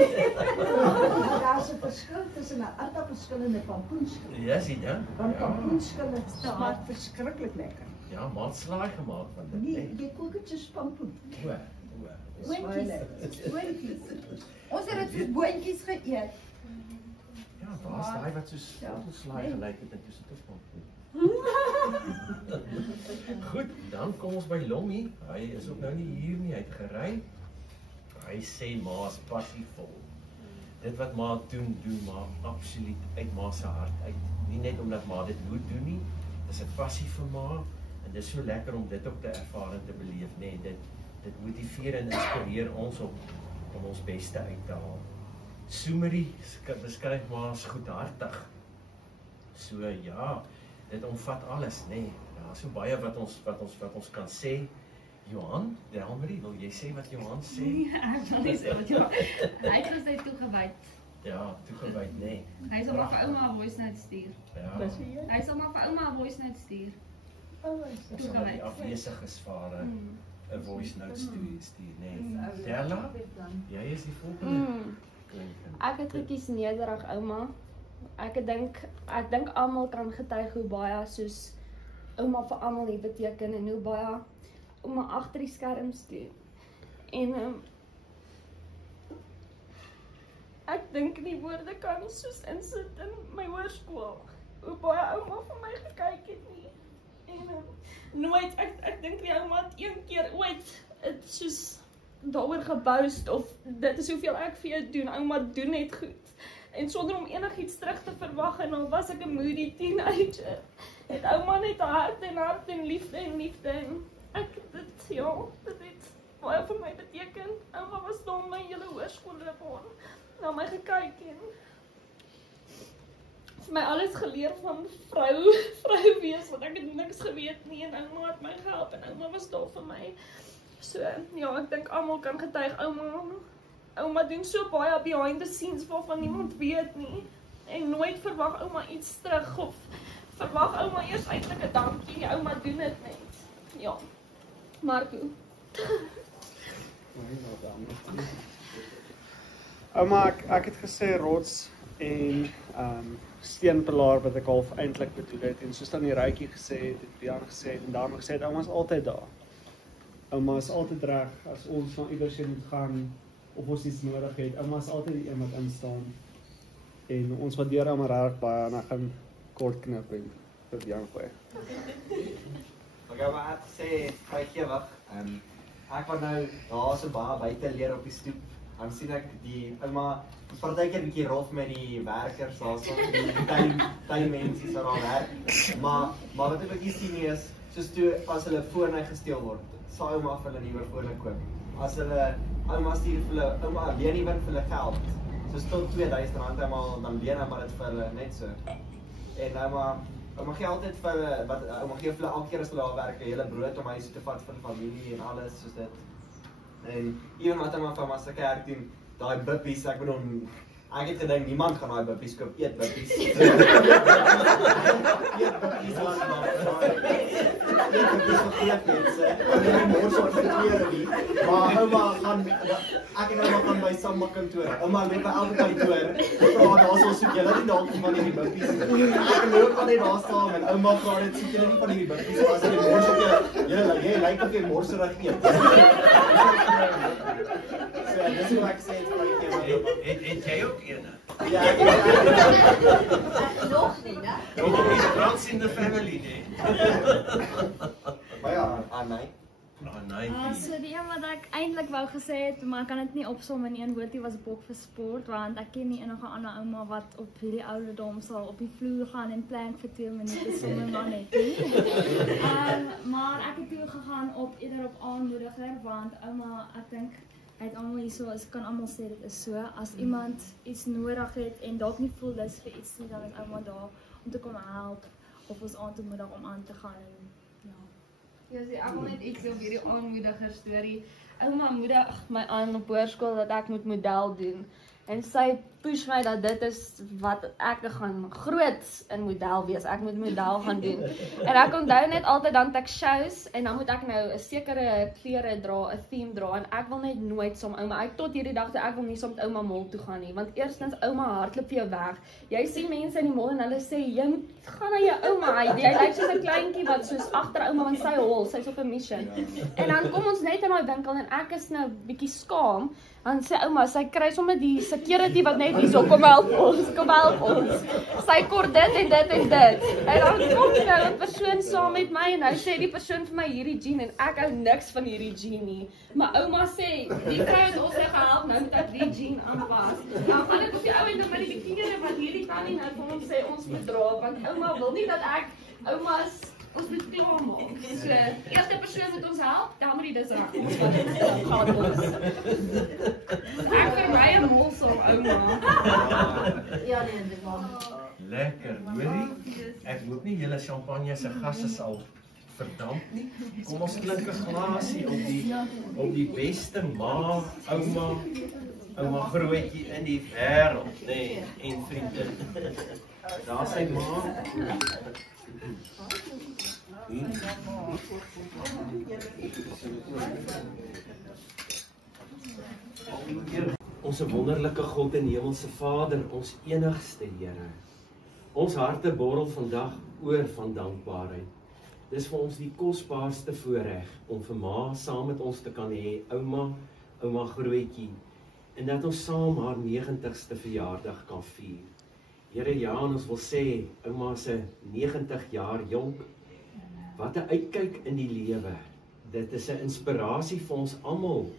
Daar's 'n verskil tussen 'n aardappelskil en 'n pampoenskil. Ja, sien jy? Want pampoenskille smaak verskriklik lekker. Ja, maar het slaai gemaak van dit. Nee, jy kook dit soos pampoen. Boontjies. Ons het dit soos boontjies geëet. Ja, daar's daai wat soos slaai gelyk het en toe sit ons pampoen. Goed, dan kom ons by Lommy. Hy is ook nou nie hier nie, hy het gery. Hy sê ma's passievol. Dit wat ma doen ma absoluut uit ma se hart uit. Nie net omdat ma dit moet doen nie, dis 'n passie vir ma en dis so lekker om dit ook te ervaar en te beleef, nee, dit motiveer en inspireer ons om ons beste uit te haal. Sumerie beskryf ma as goedhartig. So ja, dit omvat alles, nee. Daar's so baie wat ons kan sê. Johan, Delmarie, wil jy sê wat Johan sê? Nee, ek wil nie sê wat Johan. Hy het gesê toegewyd. Ja, toegewyd, nee. Hy sal maar vir ouma 'n voice note stuur. Ja. Hy sal maar vir ouma 'n voice note stuur. Toegewyd. Die afwesiges vir 'n voice note stuur, nee. Della, jy is die volgende. Ek het gekies nederig ouma. Ek dink almal kan getuig hoe baie soos ouma vir almal hier beteken en hoe baie ouma agter die skerms doen. En ek dink nie woorde kan nie soos insit in my hoërskool. Hoe baie ouma vir my gekyk het nie. En nooit, ek dink die ouma het een keer ooit soos daaroor geboost of dit is hoeveel ek vir jou doen. Ouma doen net goed. En sonder om enigiets terug te verwag en al was ek 'n moody teenager, het ouma net hart en liefde en ek dit het baie vir my beteken. Ouma was daar my hele hoërskoolloopbaan na my gekyk en vir my alles geleer van vrou wees, want ek het niks geweet nie en ouma het my gehelp en ouma was daar vir my. So ja, ek dink almal kan getuig ouma doen so baie behind the scenes waarvan niemand weet nie. En nooit verwag ouma iets terug of verwag ouma eers eintlik 'n dankie. Ouma doen dit net. Ja. Marco. Ouma, ek het gesê rots en steenpilaar wat ek half eintlik bedoel het en soos dan die Rykie gesê het Bian gesê het en daarna gesê het ouma is altyd daar. Ouma is altyd reg as ons na iewers moet gaan of ons iets nodig het. Ouma is altyd die een wat instaan. En ons waardeer ouma regtig baie en ek gaan kort knip en vir Bian gooi. Okay, maar ek sê vrygewig. Ek wat nou daar so baie buite leer op die stoep. Dan sien ek die ouma partykeer 'n bietjie rof met die werkers daarso, die klein mense wat daar werk. Maar wat ek ook sien is, soos toe as hulle fone gesteel word, sal ouma vir hulle nuwe fone koop. As hulle ouma stuur vir hulle ouma leen iemand vir hulle geld. Soos tot R2000 eenmal dan leen hy maar dit vir hulle net so. En ouma gee altyd vir hulle wat ouma gee vir hulle elke keer as hulle daar werk 'n hele brood om huis te vat vir die familie en alles soos dit. En ewen wat ouma van my kerk doen, daai bippies, ek bedoel ek het gedink niemand gaan daai bippies koop, eet bippies. Eet bippies was maar. Eet bippies wat eet mense. En die mors wat verkeerde nie. Maar ouma gaan ek en ouma gaan by Samba kantoor. Ouma loop by elke kantoor. Vra daar sou soek julle nie dalk van hierdie bippies. Ek loop aan net daar staan en ouma vra net soek julle nie van hierdie bippies as jy mors op jy lyk of jy morserig eet. dis hoe ek sê van die keer. Het jy ook ene? Ja, nog nie, né? Nog nie Frans in the family, nee. Maar ja, nee. So die een wat ek eintlik wou gesê het, maar ek kan dit nie opsom in een woord nie, was bok vir sport, want ek ken nie enige ander ouma wat op hierdie ouderdom sal op die vloer gaan en plank vir 2 minute sonder man het nie. Maar ek het toe gegaan op eerder op aanmoediger, want ouma, ek dink uit almal hierso is kan almal sê dit is so, as iemand iets nodig het en dalk nie voel dis vir iets nie, dan is ouma daar om te kom help of ons aan te moedig om aan te gaan en Ja, ek wil net iets op hierdie aanmoediger storie. Ouma moedig my aan op hoërskool dat ek moet model doen. En sy push my dat dit is wat ek gaan groot in model wees. Ek moet model gaan doen. En ek onthou net altyd dan ek shows en dan moet ek nou 'n sekere klere dra, 'n theme dra en ek wil net nooit saam ouma. Ek tot hierdie dag ek wil nie saam met ouma mall toe gaan nie, want eerstens ouma hardloop vir jou weg. Jy sien mense in die mall en hulle sê jy moet gaan na jou ouma. Jy lyk soos 'n kleintjie wat soos agter ouma want sy hol, sy's op 'n mission. En dan kom ons net in daai winkel en ek is nou bietjie skaam. Dan sê ouma, sy kry sommer die security wat net hierso kom help ons. Sy kort dit en dit en dit. En dan kom nou 'n persoon saam met my en nou sê die persoon vir my hierdie jean en ek hou niks van hierdie jean nie. Maar ouma sê, die vrou het ons gehelp, nou moet ek die jean aanpas. Nou gaan ek op die ou en dan met die klere wat hierdie tannie nou vir ons sê ons moet dra, want ouma wil nie dat ek ons moet klaarmaak. So, eerste persoon moet ons help, dan moet die dis reg. Ons gaan ons. Ek vermy 'n molsel, ouma. Ja, nee, dit was. Lekker, hoorie? Ek hoop nie julle champagne se gasse sal verdamp nie. Kom ons klink 'n glasie op die beste ma, ouma grootjie in die wêreld, nee, en vriende. Daar sy ma. Ons wonderlike God en Hemelse Vader, ons enigste Here. Ons harte borrel vandag oor van dankbaarheid. Dis vir ons die kosbaarste voorreg om vir ma saam met ons te kan hê, ouma grootjie, en dat ons saam haar 90ste verjaardag kan vier. Here, ja, en ons wil sê, ouma se 90 jaar jonk, wat 'n uitkyk in die lewe. Dit is 'n inspirasie vir ons almal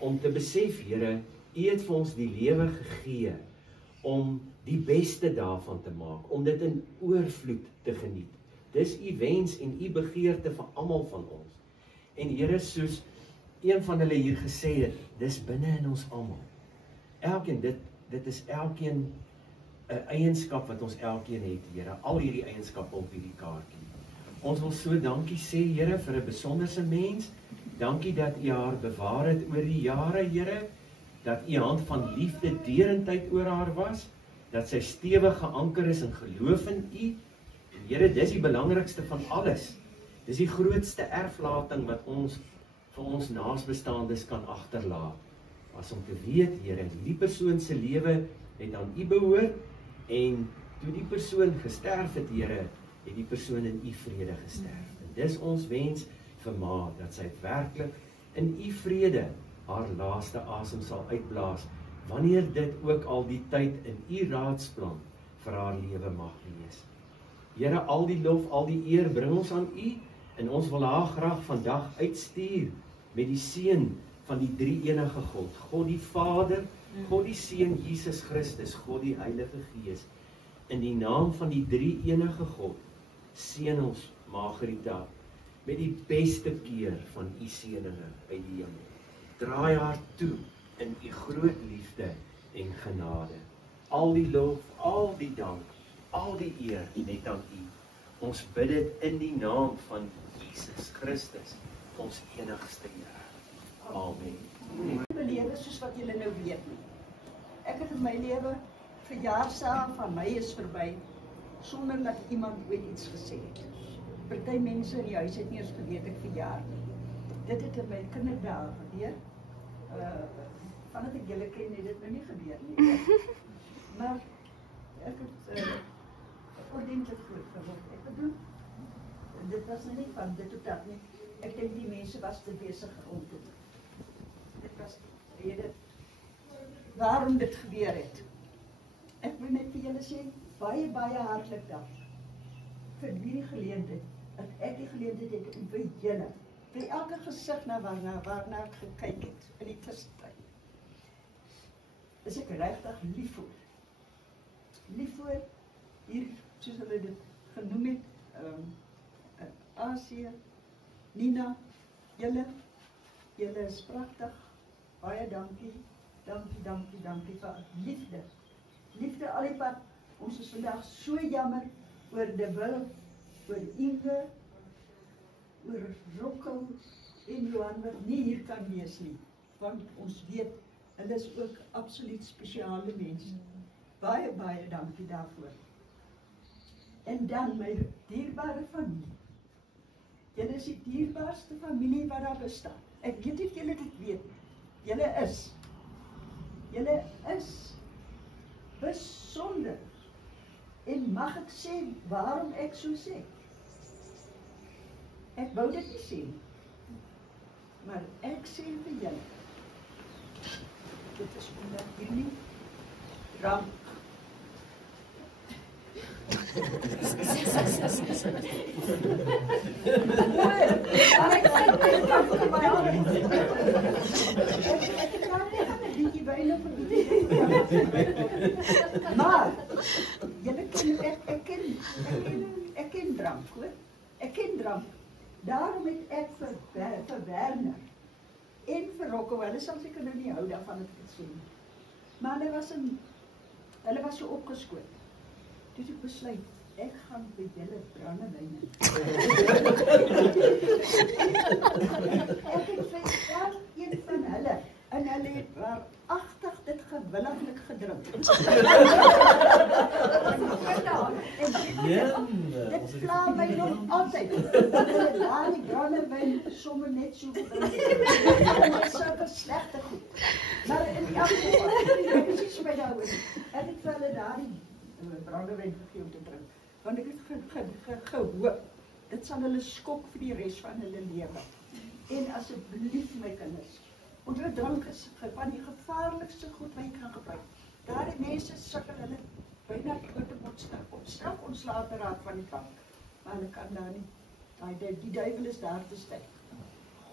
om te besef, Here, U het vir ons die lewe gegee om die beste daarvan te maak, om dit in oorvloed te geniet. Dis U wens en U begeerte vir almal van ons. En Here, soos een van hulle hier gesê het, dis binne in ons almal. Elkeen, dit is elkeen 'n eienskap wat ons elkeen het, Here, al hierdie eienskappe op hierdie kaartjie. Ons wil so dankie sê, Here, vir 'n besonderse mens. Dankie dat U haar bewaar het oor die jare, Here, dat U hand van liefde derendtyd oor haar was, dat sy stewig geanker is in geloof in U. En Here, dis die belangrikste van alles. Dis die grootste erflating wat ons vir ons naasbestaandes kan agterlaat. Was om te weet, Here, die persoon se lewe het aan U behoort en toe die persoon gesterf het, Here, het die persoon in U vrede gesterf. En dis ons wens vir ma, dat sy werklik in U vrede haar laaste asem sal uitblaas, wanneer dit ook al die tyd in U raadsplan vir haar lewe mag wees. Here, al die lof, al die eer bring ons aan U, en ons wil haar graag vandag uitstuur met die seën van die drie-enige God, God die Vader, God die Seun Jesus Christus, God die Heilige Gees. In die naam van die drie-enige God, seën ons Margarita met die beste keer van U seëninge uit die hemel. Draai haar toe in U groot liefde en genade. Al die lof, al die dank, al die eer net aan U. Ons bid dit in die naam van Jesus Christus, ons enigste Here. Amen. My lewe soos wat julle nou weet. Ek het in my lewe verjaarsdae van my is verby sonder dat iemand ooit iets gesê het. Party mense in die huis het nie eens geweet ek verjaar nie. Dit het in my kinderdae gebeur. Vandat ek julle ken het dit nou nie gebeur nie. Maar ek het ordentlik groot geword. Ek bedoel, dit was nie van dit tot dat nie. Ek dink die mense was te besig om te doen. Dit was die rede waarom dit gebeur het. Ek wil net vir julle sê, baie hartlik dank vir die geleentheid, dat ek die geleentheid het om vir julle, vir elke gesig waarna ek gekyk het in die tussentyd, is ek regtig lief voor. Lief voor, hier, soos hulle dit genoem het, Asie, Nina, julle is pragtig, baie dankie vir liefde. Liefde al die pad, ons is vandag so jammer oor De Wil, oor Inge, oor Rocco en Johan wat nie hier kan wees nie, want ons weet, hulle is ook absoluut spesiale mense. Baie dankie daarvoor. En dan my dierbare familie. Julle is die dierbaarste familie wat daar bestaan. Ek weet nie of julle dit weet. Julle is besonder. En mag ek sê waarom ek so sê? Ek wou dit nie sê, maar ek sê vir julle, dit is omdat jullie drank. Maar, ek ken drank, hoor. Ek ken drank. Daarom het ek vir Werner en vir Rocco, hulle sal seker nou nie hou daarvan het gesê. Maar hulle was so opgeskoot. Toe ek besluit, ek gaan vir julle brandewyn. Ek het vir elkeen van hulle, en hulle het waaragtig dit gewilliglik gedrink. Dit pla my nog altyd, dat hulle daar die brandewyn sommer net so gedrink. Dit is sulke slegte goed. Maar in elk geval, ek is nie so by daaroor. Ek het vir hulle daar die brandewyn gegee om te drink. Want ek het gehoop, dit sal hulle skok vir die res van hulle lewe. En asseblief my kinders, onder drank is van die gevaarlikste goed wat jy kan gebruik. Daar die mense sukkel hulle byna dood op straf ontslae te raak van die drank. Maar hulle kan daar nie. Die duivel is daar te sterk.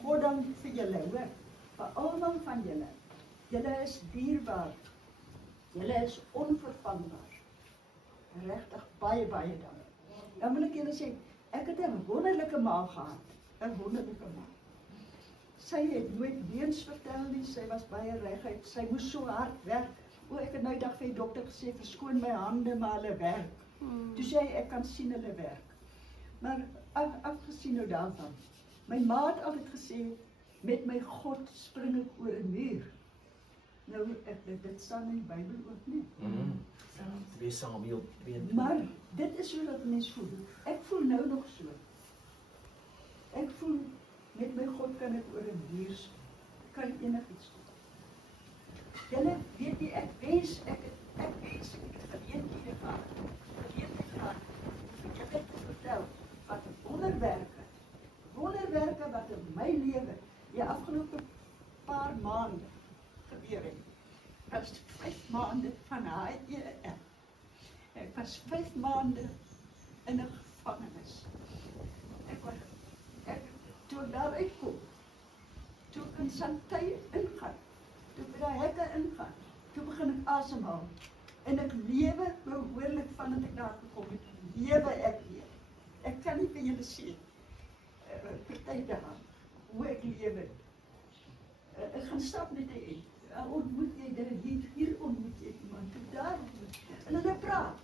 God dank vir julle, hoor. Vir almal van julle. Julle is dierbaar. Julle is onvervangbaar. Regtig baie dank. Dan wil ek julle sê, ek het 'n wonderlike ma gehad. 'n Wonderlike ma. Sy het nooit weens vertel nie, sy was baie reguit. Sy moes so hard werk. Ek het nou dag vir die dokter gesê, verskoon my hande, maar hulle werk. Toe sê ek kan sien hulle werk. Maar afgesien nou daarvan, my ma het altyd gesê, met my God spring ek oor 'n muur. Nou, dit staan in die Bybel ook nie. Wees Samuel 22. Maar dit is hoe dat mens voel. Ek voel nou nog so. Ek voel, met my God kan ek oor 'n muur spring. Kan enigiets doen. Julle weet nie, ek wens ek het geleenthede gehad. Om julle te vertel wat wonderwerke wat in my lewe die afgelope paar maande gebeur het. Ek was 5 maande van HEF. Ek was 5 maande in 'n gevangenis. Toe ek daar uitkom, toe ek in Santye ingaan, toe ek by die hekke ingaan, toe begin ek asemhaal. En ek lewe behoorlik van dat ek daar gekom het, lewe ek weer. Ek kan nie vir julle sê, party daar, hoe ek lewe. Ek gaan stap met die ontmoet jy daar, hier ontmoet jy iemand, daar ontmoet jy, en hulle praat.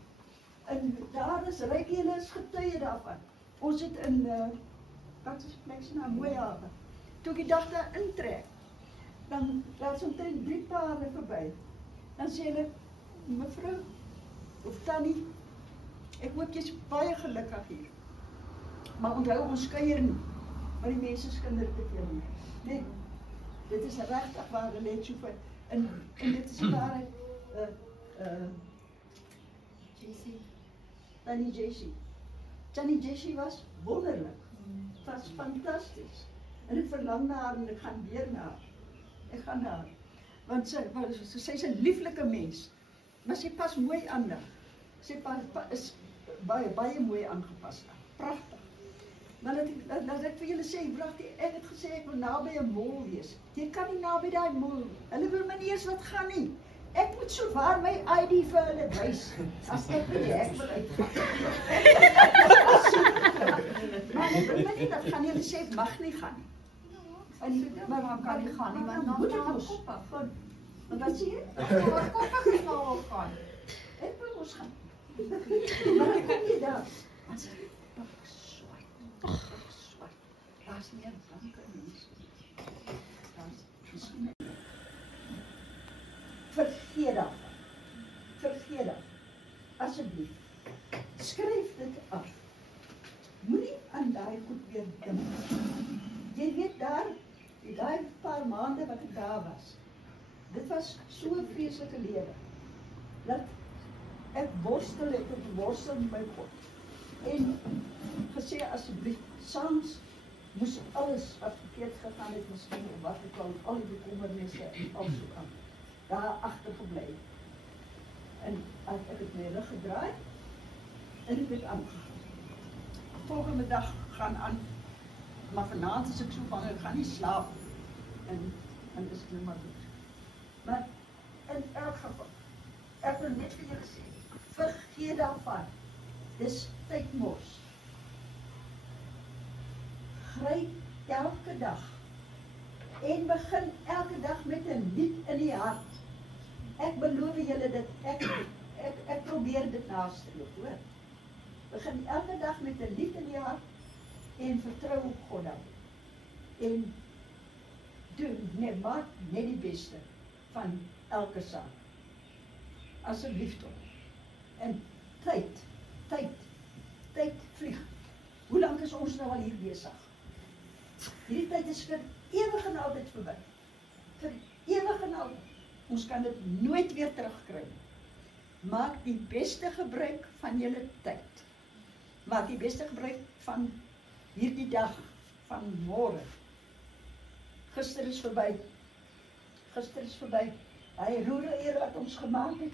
En daar is ryk, julle is getuie daarvan. Ons het in, wat is die plek se naam, Mooihaven. Toe ek die dag daar intrek, dan daar soms 3 paarde verby. Dan sê hulle, mevrou, of Tannie, ek hoop jy is baie gelukkig hier. Maar onthou, ons kuier nie, maar die mense is kinderteveel nie. Nee, dit is regtig waar, hulle het so vir, en dit is waarheid, Tannie Jessie. Tannie Jessie was wonderlik, was fantastisch. En ek verlang na haar en ek gaan weer na haar. Ek gaan na haar. Want sy's 'n lieflike mens. Maar sy pas mooi aan daar. Sy is baie mooi aangepas daar. Pragtig. Maar laat ek vir julle sê, pragtig, ek het gesê ek wil naby 'n mol wees. Jy kan nie naby daai mol. Hulle wil my nie eens wat gaan nie. Ek moet so waar my ID vir hulle wys. As ek by die hek wil uitgaan. Maar ek wil nie dat gaan hulle sê mag nie gaan nie. Maar dan kan nie gaan nie, want dan moet ek mos. Want wat sê jy? Maar koppig is nou al gaan. Ek wil mos gaan. Maar ek kom nie daar. Want sy swart. Daar's nie 'n blanke mens. Vergeet daarvan. Vergeet dat. Asseblief. Skryf dit af. Moenie aan daai goed weer dink. Jy weet daai paar maande wat ek daar was. Dit was so 'n vreeslike lewe. Dat ek worstel met my God. En gesê asseblief, soms moes alles wat verkeerd gegaan het, miskien of wat ek al die bekommernisse en al so aan. Daar agtergebly. En ek het my rug gedraai en ek het aangegaan. Volgende dag gaan aan, maar vanaand is ek so bang, ek gaan nie slaap. En is ek nou maar goed. Maar in elk geval, ek wil net vir julle sê, vergeet daarvan. Dis tydmors. Gryp elke dag en begin elke dag met 'n lied in die hart. Ek beloof julle dit, ek probeer dit nastreef, hoor. Begin elke dag met 'n lied in die hart en vertrou op God dan. En doen, maak net die beste van elke saak. Asseblief tog. En tyd vlieg. Hoe lank is ons nou al hier besig? Hierdie tyd is vir ewig en altyd verby. Vir ewig en altyd. Ons kan dit nooit weer terugkry. Maak die beste gebruik van julle tyd. Maak die beste gebruik van hierdie dag, van môre. Gister is verby. Hy roere eer wat ons gemaak het,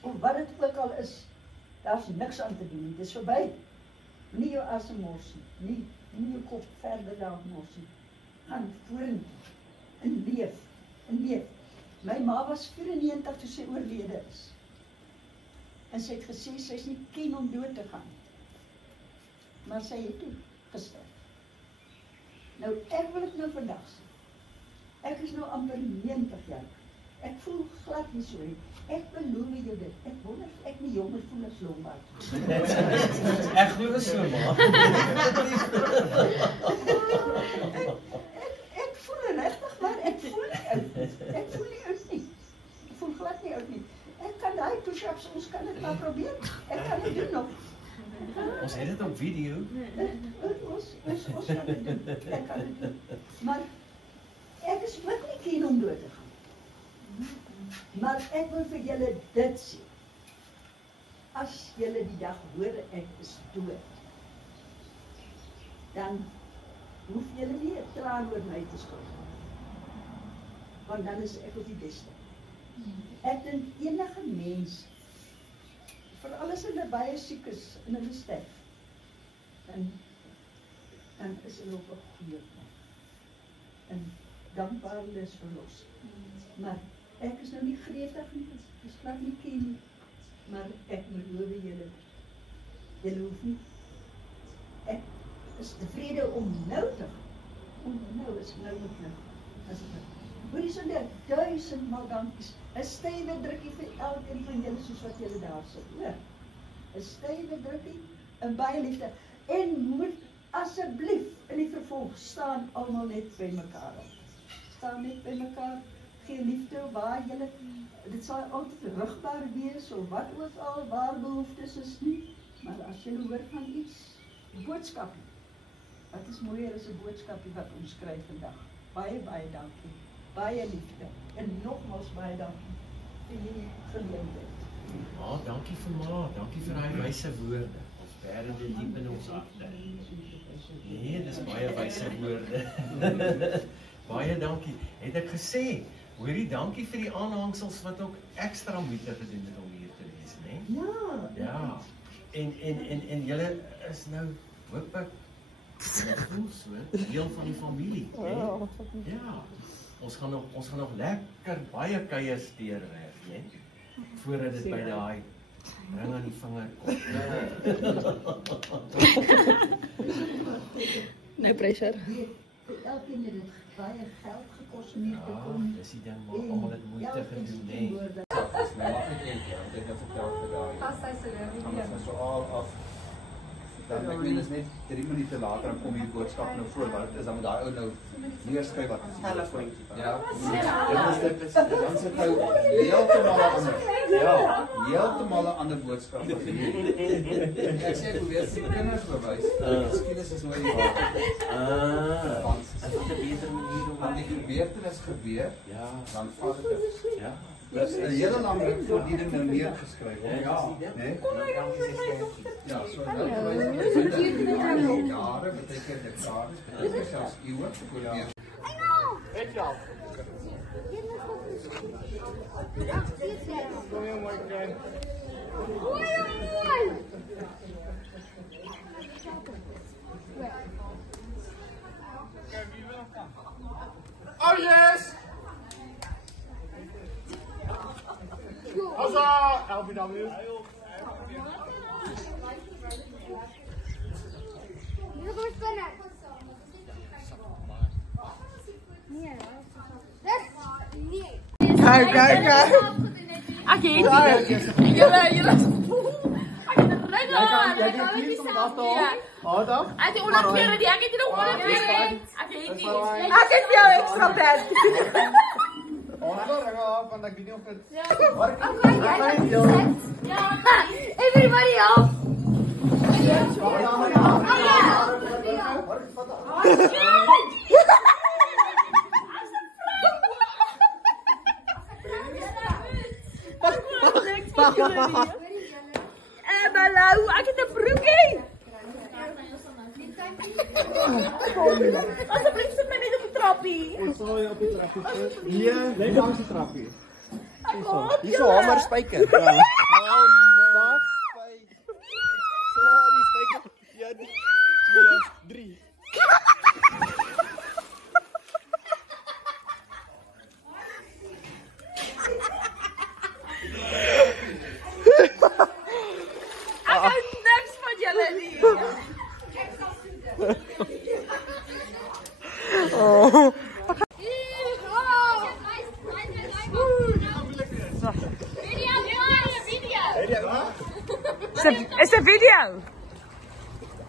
of wat dit ook al is, daar's niks aan te doen. Dit is verby. Nie jou asem mors nie, nie jou kop verder daar mors nie. Gaan vorentoe en leef. My ma was 94 toe sy oorlede is. En sy het gesê sy is nie ken om dood te gaan. Maar sy het toe gesterf. Nou ek wil dit nou vandag sê. Ek is nou amper 90 jaar. Ek voel glad nie so nie. Ek beloof jou dit. Ek wonder of ek nie jonger voel as Lombard. Ek glo so, maar. Ek voel regtig, maar ek voel nie oud. Ek voel glad nie oud nie. Ek kan daai push-ups, ons kan dit maar probeer. Ek kan dit doen nog. Ons het dit op video. Ons kan dit doen. Ek kan dit doen. Maar ek is ook nie keen om dood te gaan. Maar ek wil vir julle dit sê. As julle die dag hoor ek is dood, dan hoef julle nie 'n traan oor my te skuld. Want dan is ek op die beste. Ek dink enige mens, veral as hulle baie siek is en hulle sterf, dan is hulle op 'n goeie plek. En dankbaar hulle is verlos. Maar ek is nou nie gretig nie, ek is glad nie ken nie, maar ek beloof julle hoef nie. Ek is tevrede om nou te gaan. Nou is nou nog nou. Hoorie sonder 1000 maal dankies. 'n Stywe drukkie vir elkeen van julle soos wat julle daar sit, hoor. 'n Stywe drukkie en baie liefde. En moet asseblief in die vervolg staan almal net by mekaar. Staan net by mekaar. Gee liefde waar julle, dit sal altyd rugbaar wees, of wat ook al, waar behoeftes is nie, maar as julle hoor van iets, boodskapie, wat is mooier as 'n boodskapie wat ons kry vandag. Baie dankie, baie liefde, en nogmaals baie dankie vir die geleentheid. Dankie vir ma, dankie vir hy wyse woorde, ons bære dit diep in ons harte. Nee, dis baie wyse woorde. Baie dankie, het ek gesê, Hoorie, dankie vir die aanhangsels wat ook ekstra moeite gedoen het om hier te wees, né? Ja. En julle is nou, hoop ek, voel so, deel van die familie, né? Ja. Ons gaan nog lekker baie kuiers deurwerk, né? Voordat dit by daai ring aan die vinger kom. No pressure. Elkeen het dit baie geld gekos om hier te kom. Dis die ding, maar almal het moeite gedoen, né? My mag net een keer, want ek het vertel vir daai. Pas hy se weer. Ons so al af. Dan ek meen is net 3 minute later dan kom die boodskap nou voor wat dit is dan met daai ou nou neerskryf wat is. Ja. Dit is dan sit nou heeltemal 'n ander. Ja, heeltemal 'n ander boodskap. Ek sê ek weet die kinders bewys. Geskiedenis is nooit die waarheid. As dit 'n beter manier om aan die gebeurtenis gebeur, ja, dan vat dit. Ja. Dat is 'n hele lange voortdurend nou neergeskryf. Ja, né? Ja, so nou jare beteken dit jare, beteken selfs eeue voor weer. Weet jy al? Oh yes! How's LBW? Go. Ek het julle ek het ring aan. Ek het nie self. Adam? Ek het onderklere die ek het nog onderklere. Ek het jou ekstra pad. Want ek weet nie of dit Ja. Everybody help. Hallo, ek het 'n broekie. Asseblief sit my net op die trappie. Ons sal jy op die trappie sit. Nee, net langs die trappie. Hierso hamer spyker. Ja. So die spyker. 1 2 3. Ek hou niks van julle nie. Oh. It's a video.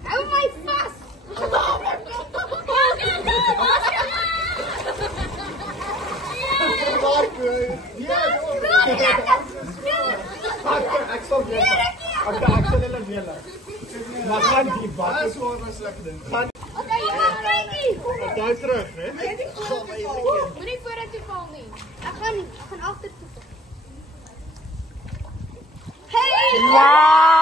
Hou my vas. Ek sal hulle weer. Maar gaan die baie swaar was ek dink. Okay, kykie. Daai terug, hè? Moenie vooruit toe val nie. Ek gaan agtertoe. Hey! Wow!